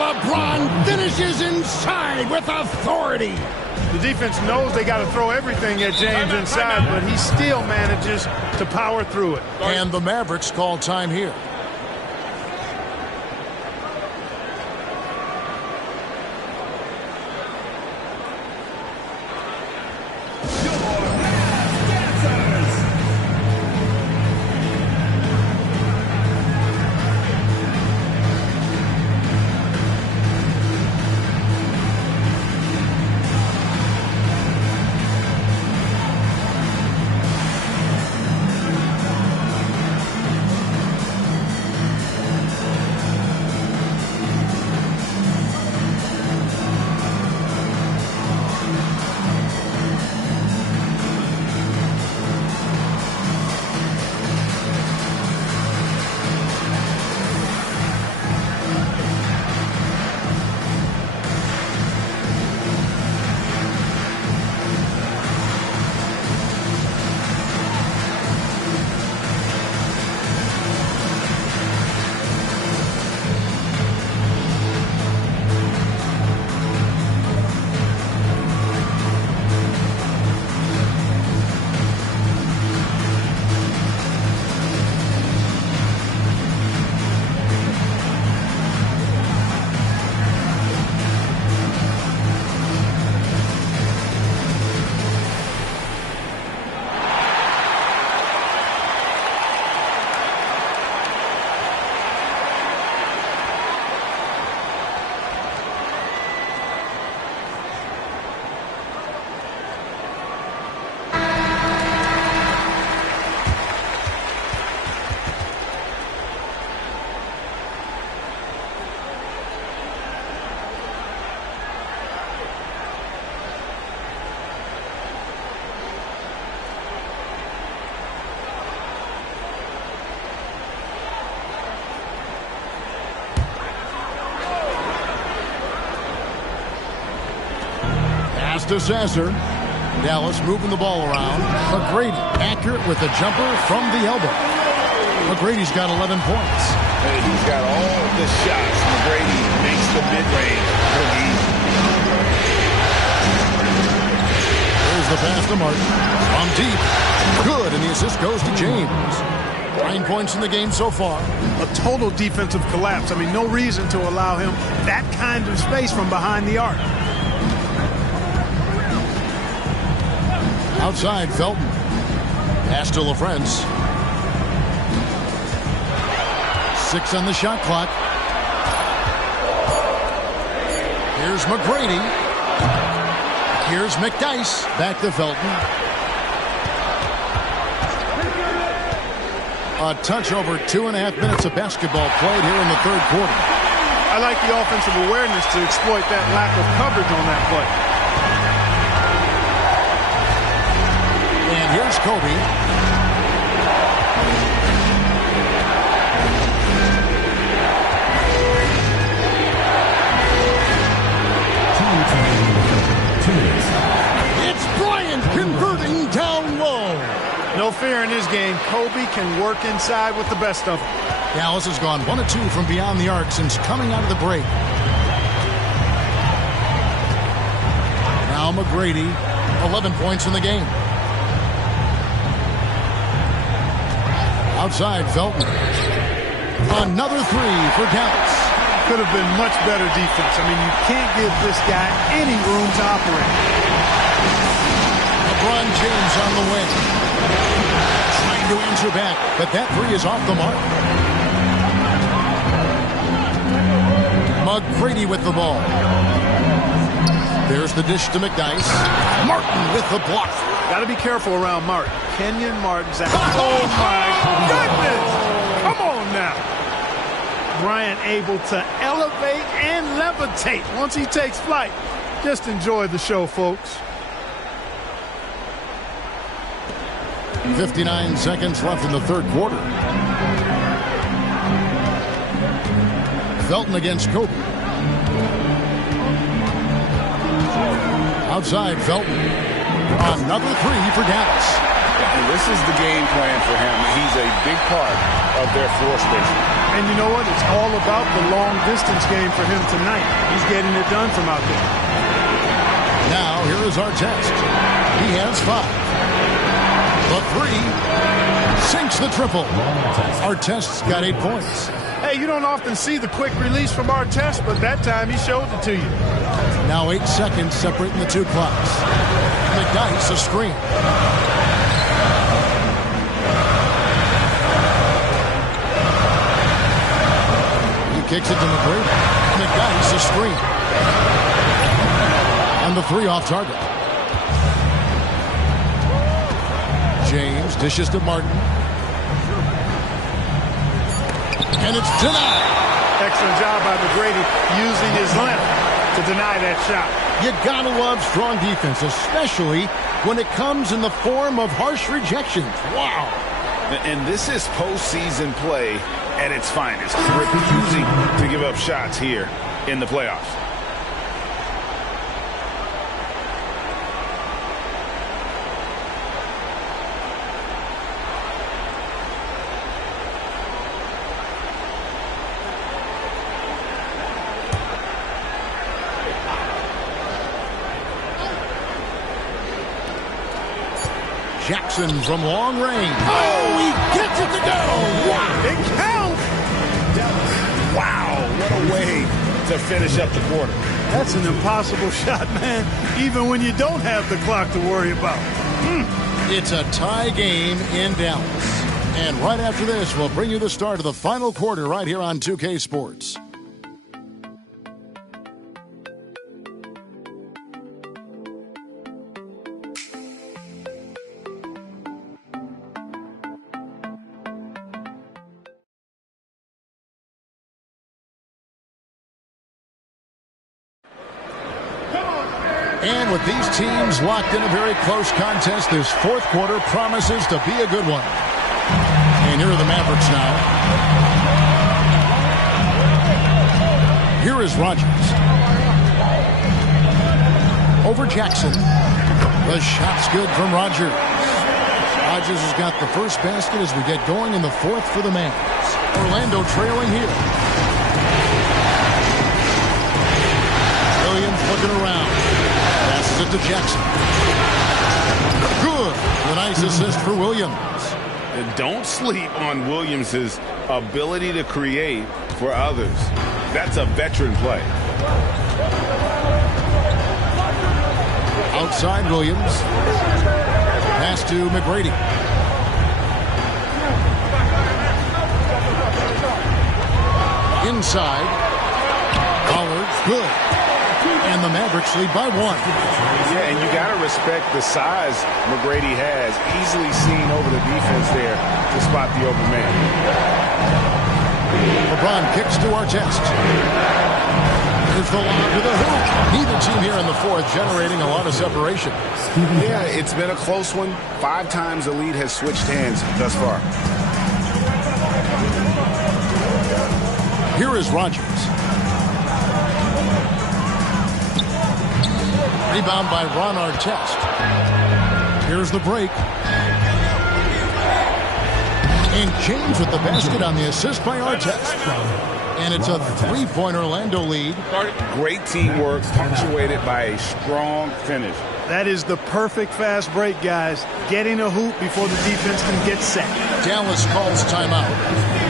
LeBron finishes inside with authority. The defense knows they got to throw everything at James inside, but he still manages to power through it. And the Mavericks call time here. To Sasser. Dallas moving the ball around. McGrady accurate with a jumper from the elbow. McGrady's got 11 points. Hey, he's got all the shots. McGrady makes the mid-range look easy. There's the pass to Martin. From deep. Good, and the assist goes to James. 9 points in the game so far. A total defensive collapse. I mean, no reason to allow him that kind of space from behind the arc. Outside, Felton. Pass to LaFrance. 6 on the shot clock. Here's McGrady. Here's McDyess. Back to Felton. A touch over 2.5 minutes of basketball played here in the third quarter. I like the offensive awareness to exploit that lack of coverage on that play. And here's Kobe. It's Bryant converting down low. No fear in his game. Kobe can work inside with the best of them. Dallas has gone 1 of 2 from beyond the arc since coming out of the break. Now McGrady, 11 points in the game. Outside, Felton. Another three for Dallas. Could have been much better defense. I mean, you can't give this guy any room to operate. LeBron James on the wing. Trying to answer back, but that three is off the mark. McGrady with the ball. There's the dish to McDyess. Martin with the block. Got to be careful around Martin. Kenyon Martin's out. Oh, my goodness. Come on now. Bryant able to elevate and levitate once he takes flight. Just enjoy the show, folks. 59 seconds left in the third quarter. Felton against Kobe. Outside, Felton. Another three for Dallas. And this is the game plan for him. He's a big part of their floor spacing. And you know what? It's all about the long-distance game for him tonight. He's getting it done from out there. Now, here is our test. He has 5. The three sinks the triple. Artest's got 8 points. Hey, you don't often see the quick release from Artest, but that time he showed it to you. Now 8 seconds separating the two clocks. McDyess a screen. He kicks it to McGrady. McDyess a screen. And the three off target. James dishes to Martin. And it's denied. Excellent job by McGrady using his length to deny that shot. You gotta love strong defense, especially when it comes in the form of harsh rejections. Wow. And this is postseason play at its finest. Refusing to give up shots here in the playoffs. Jackson from long range. Oh, he gets it to go. Wow. It counts. Wow, what a way to finish up the quarter. That's an impossible shot, man, even when you don't have the clock to worry about. It's a tie game in Dallas. And right after this, we'll bring you the start of the final quarter right here on 2K Sports. And with these teams locked in a very close contest, this fourth quarter promises to be a good one. And here are the Mavericks now. Here is Rodgers. Over Jackson. The shot's good from Rodgers. Rodgers has got the first basket as we get going in the fourth for the Mavs. Orlando trailing here. Williams looking around. Passes it to Jackson. Good. A nice assist for Williams. And don't sleep on Williams' ability to create for others. That's a veteran play. Outside Williams. Pass to McGrady. Inside. Pollard. Good. And the Mavericks lead by 1. Yeah, and you got to respect the size McGrady has. Easily seen over the defense there to spot the open man. LeBron kicks to Artest. Here's the lob to the hoop. Neither team here in the fourth generating a lot of separation. Yeah, it's been a close one. 5 times the lead has switched hands thus far. Here is Rodgers. Rebound by Ron Artest. Here's the break. And James with the basket on the assist by Artest. And it's a 3-point Orlando lead. Great teamwork, punctuated by a strong finish. That is the perfect fast break, guys. Getting a hoop before the defense can get set. Dallas calls timeout.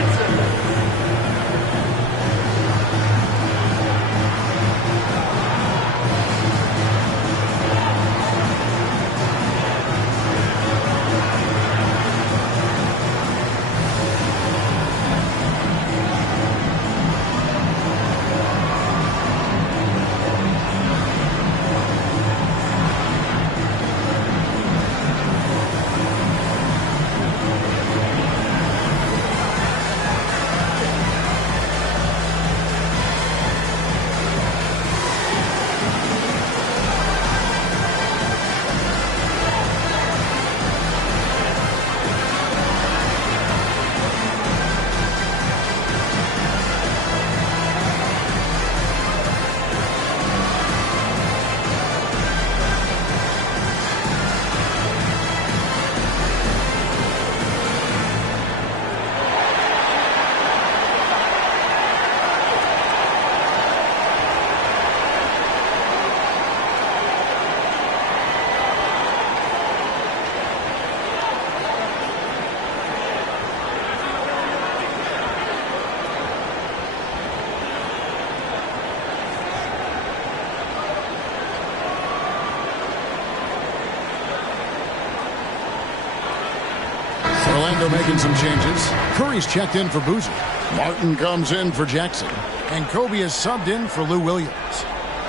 Orlando making some changes. Curry's checked in for Boozer. Martin comes in for Jackson. And Kobe is subbed in for Lou Williams.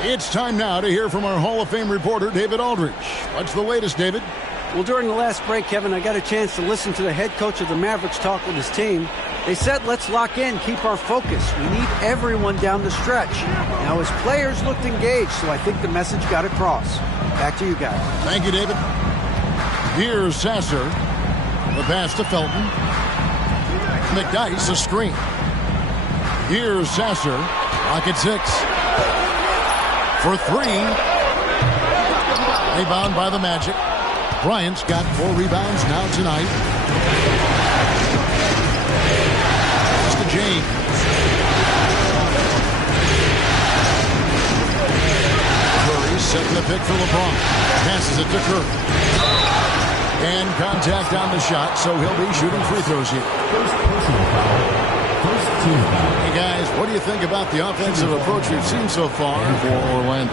It's time now to hear from our Hall of Fame reporter, David Aldridge. What's the latest, David? Well, during the last break, Kevin, I got a chance to listen to the head coach of the Mavericks talk with his team. They said, let's lock in, keep our focus. We need everyone down the stretch. Now, his players looked engaged, so I think the message got across. Back to you guys. Thank you, David. Here's Sasser. The pass to Felton. McDyess, a screen. Here's Sasser. Pocket 6. For 3. Rebound by the Magic. Bryant's got 4 rebounds now tonight. Pass to James. Curry setting the pick for LeBron. Passes it to Curry. And contact on the shot, so he'll be shooting free throws here. Hey, guys, what do you think about the offensive approach we've seen so far for Orlando?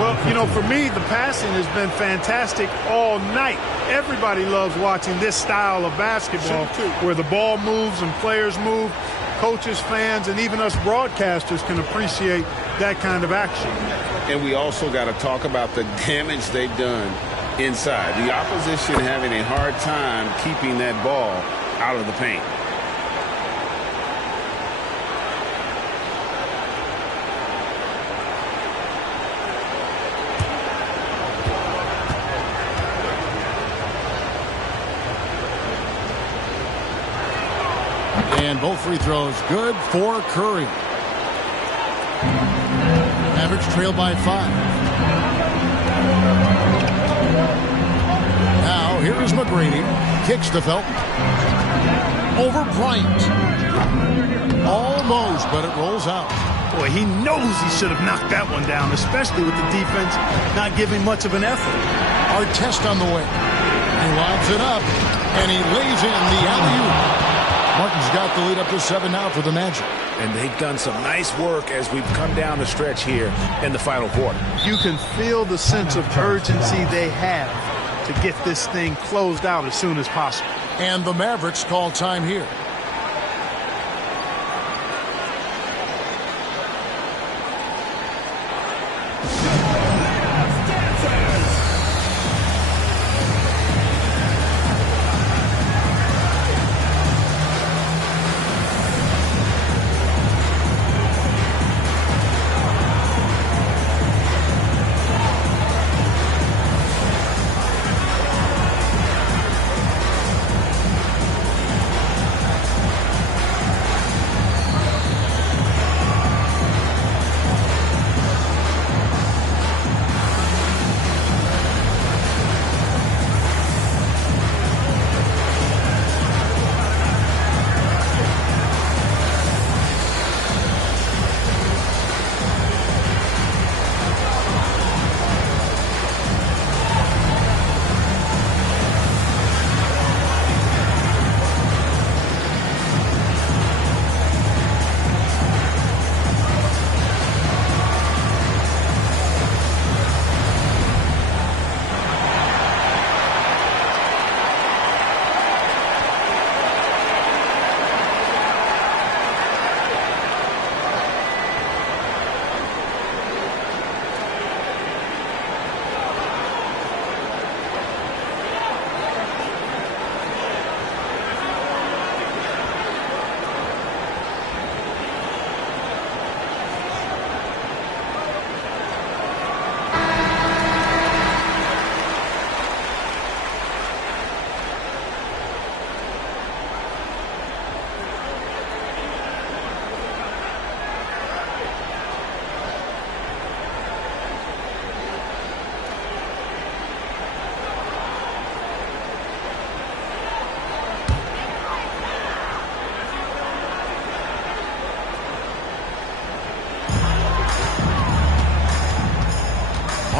Well, you know, for me, the passing has been fantastic all night. Everybody loves watching this style of basketball where the ball moves and players move. Coaches, fans, and even us broadcasters can appreciate that kind of action. And we also got to talk about the damage they've done inside. The opposition having a hard time keeping that ball out of the paint. And both free throws good for Curry. Mavericks trail by 5. Now, here is McGrady. Kicks to Felton. Over Bryant. Almost, but it rolls out. Boy, he knows he should have knocked that one down, especially with the defense not giving much of an effort. Our test on the way. He lobs it up, and he lays in the alley-oop. Martin's got the lead up to 7 now for the Magic. And they've done some nice work as we've come down the stretch here in the final quarter. You can feel the sense of urgency they have to get this thing closed out as soon as possible. And the Mavericks call time here.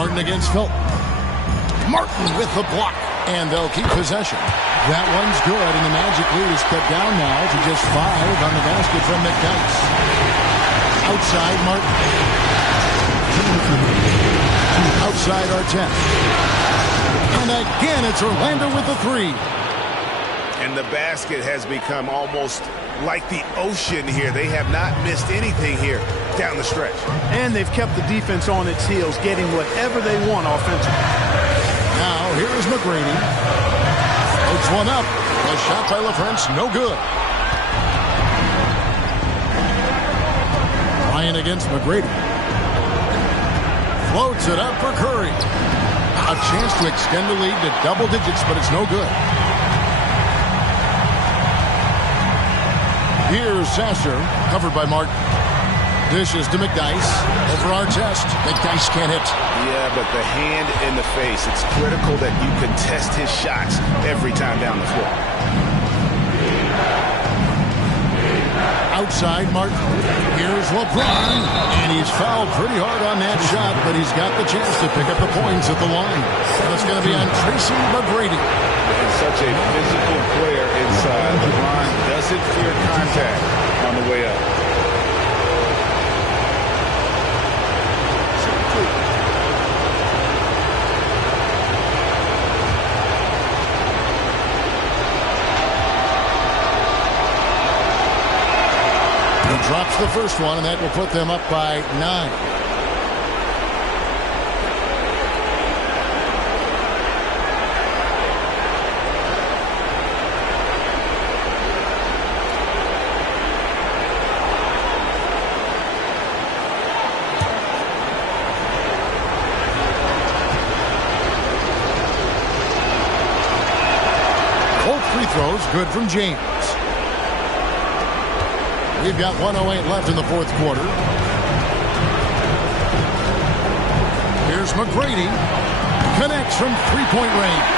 Martin against Felton. Martin with the block, and they'll keep possession. That one's good, and the Magic lead is cut down now to just 5 on the basket from McDyess. Outside Martin. Outside Artest. And again, it's Orlando with the 3. And the basket has become almost like the ocean here. They have not missed anything here down the stretch. And they've kept the defense on its heels, getting whatever they want offensively. Now, here's McGrady. Puts one up. A shot by LaFrance, no good. Ryan against McGrady. Floats it up for Curry. A chance to extend the lead to double digits, but it's no good. Here's Sasser, covered by Martin. Dishes to McDyess. Over Artest. McDyess can't hit. Yeah, but the hand in the face. It's critical that you contest his shots every time down the floor. Outside Martin. Here's LeBron. And he's fouled pretty hard on that shot, but he's got the chance to pick up the points at the line. And it's going to be on Tracy McGrady. And such a physical player inside. LeBron doesn't fear contact on the way up. Drops the first one, and that will put them up by 9. Both free throws good from James. We've got 1:08 left in the fourth quarter. Here's McGrady. Connects from three-point range.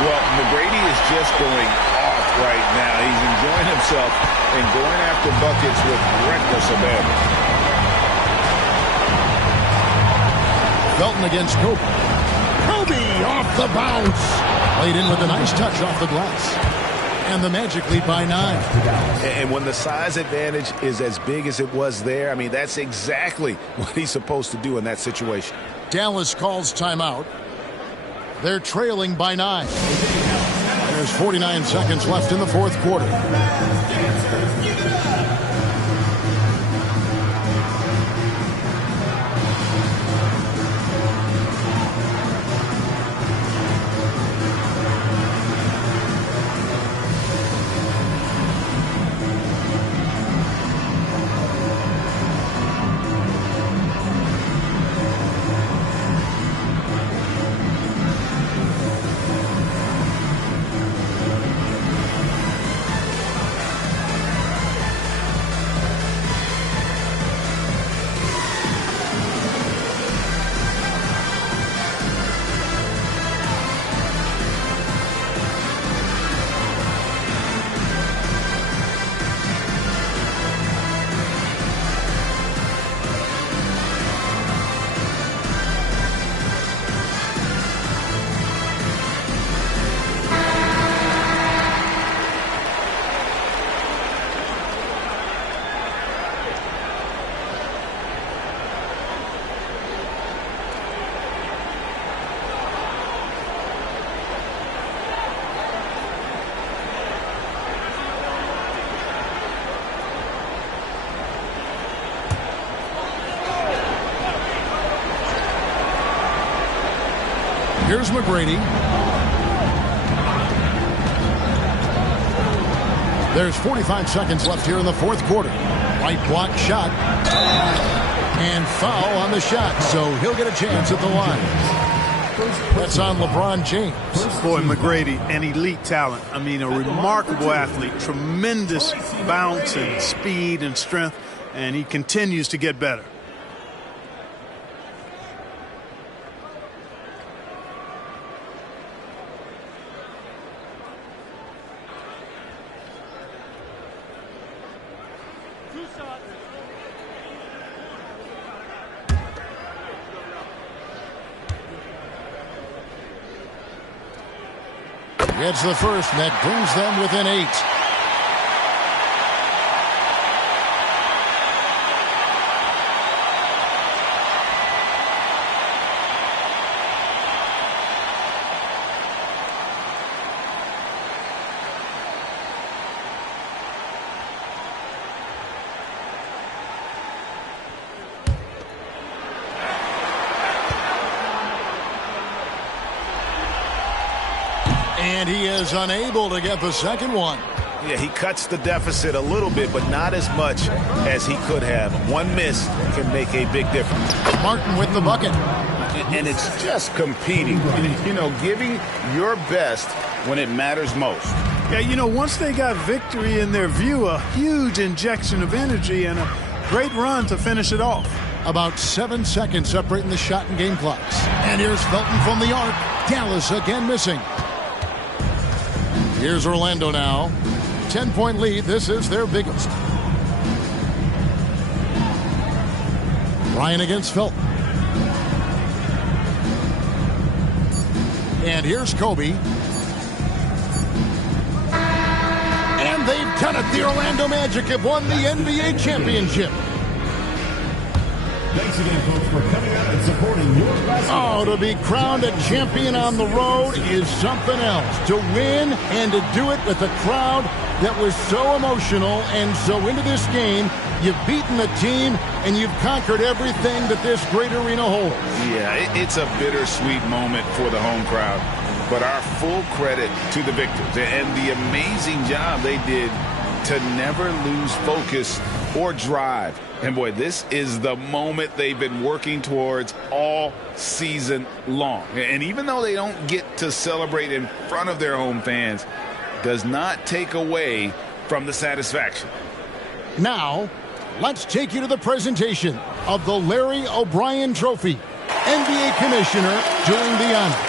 Well, McGrady is just going off right now. He's enjoying himself and going after buckets with reckless abandon. Felton against Kobe. Kobe off the bounce. Played in with a nice touch off the glass. And the Magic lead by 9. And when the size advantage is as big as it was there, I mean, that's exactly what he's supposed to do in that situation. Dallas calls timeout. They're trailing by 9. There's 49 seconds left in the fourth quarter. Here's McGrady. There's 45 seconds left here in the fourth quarter. Right block shot. And foul on the shot, so he'll get a chance at the line. That's on LeBron James. Boy, McGrady, an elite talent. I mean, a remarkable athlete. Tremendous bounce and speed and strength, and he continues to get better. Gets the first, and that brings them within 8. And he is unable to get the second one. Yeah, he cuts the deficit a little bit, but not as much as he could have. One miss can make a big difference. Martin with the bucket. And it's just competing, you know, giving your best when it matters most. Yeah, you know, once they got victory in their view, a huge injection of energy and a great run to finish it off. About 7 seconds separating the shot and game clocks. And here's Felton from the arc. Dallas again missing. Here's Orlando now. 10-point lead. This is their biggest. Ryan against Felton. And here's Kobe. And they've done it. The Orlando Magic have won the NBA championship. Thanks again, folks, for coming out and supporting your basketball. Oh, to be crowned a champion on the road is something else. To win and to do it with a crowd that was so emotional and so into this game, you've beaten the team and you've conquered everything that this great arena holds. Yeah, it's a bittersweet moment for the home crowd. But our full credit to the victors and the amazing job they did to never lose focus or drive. And boy, this is the moment they've been working towards all season long. And even though they don't get to celebrate in front of their home fans, does not take away from the satisfaction. Now, let's take you to the presentation of the Larry O'Brien Trophy. NBA Commissioner doing the honor.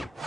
you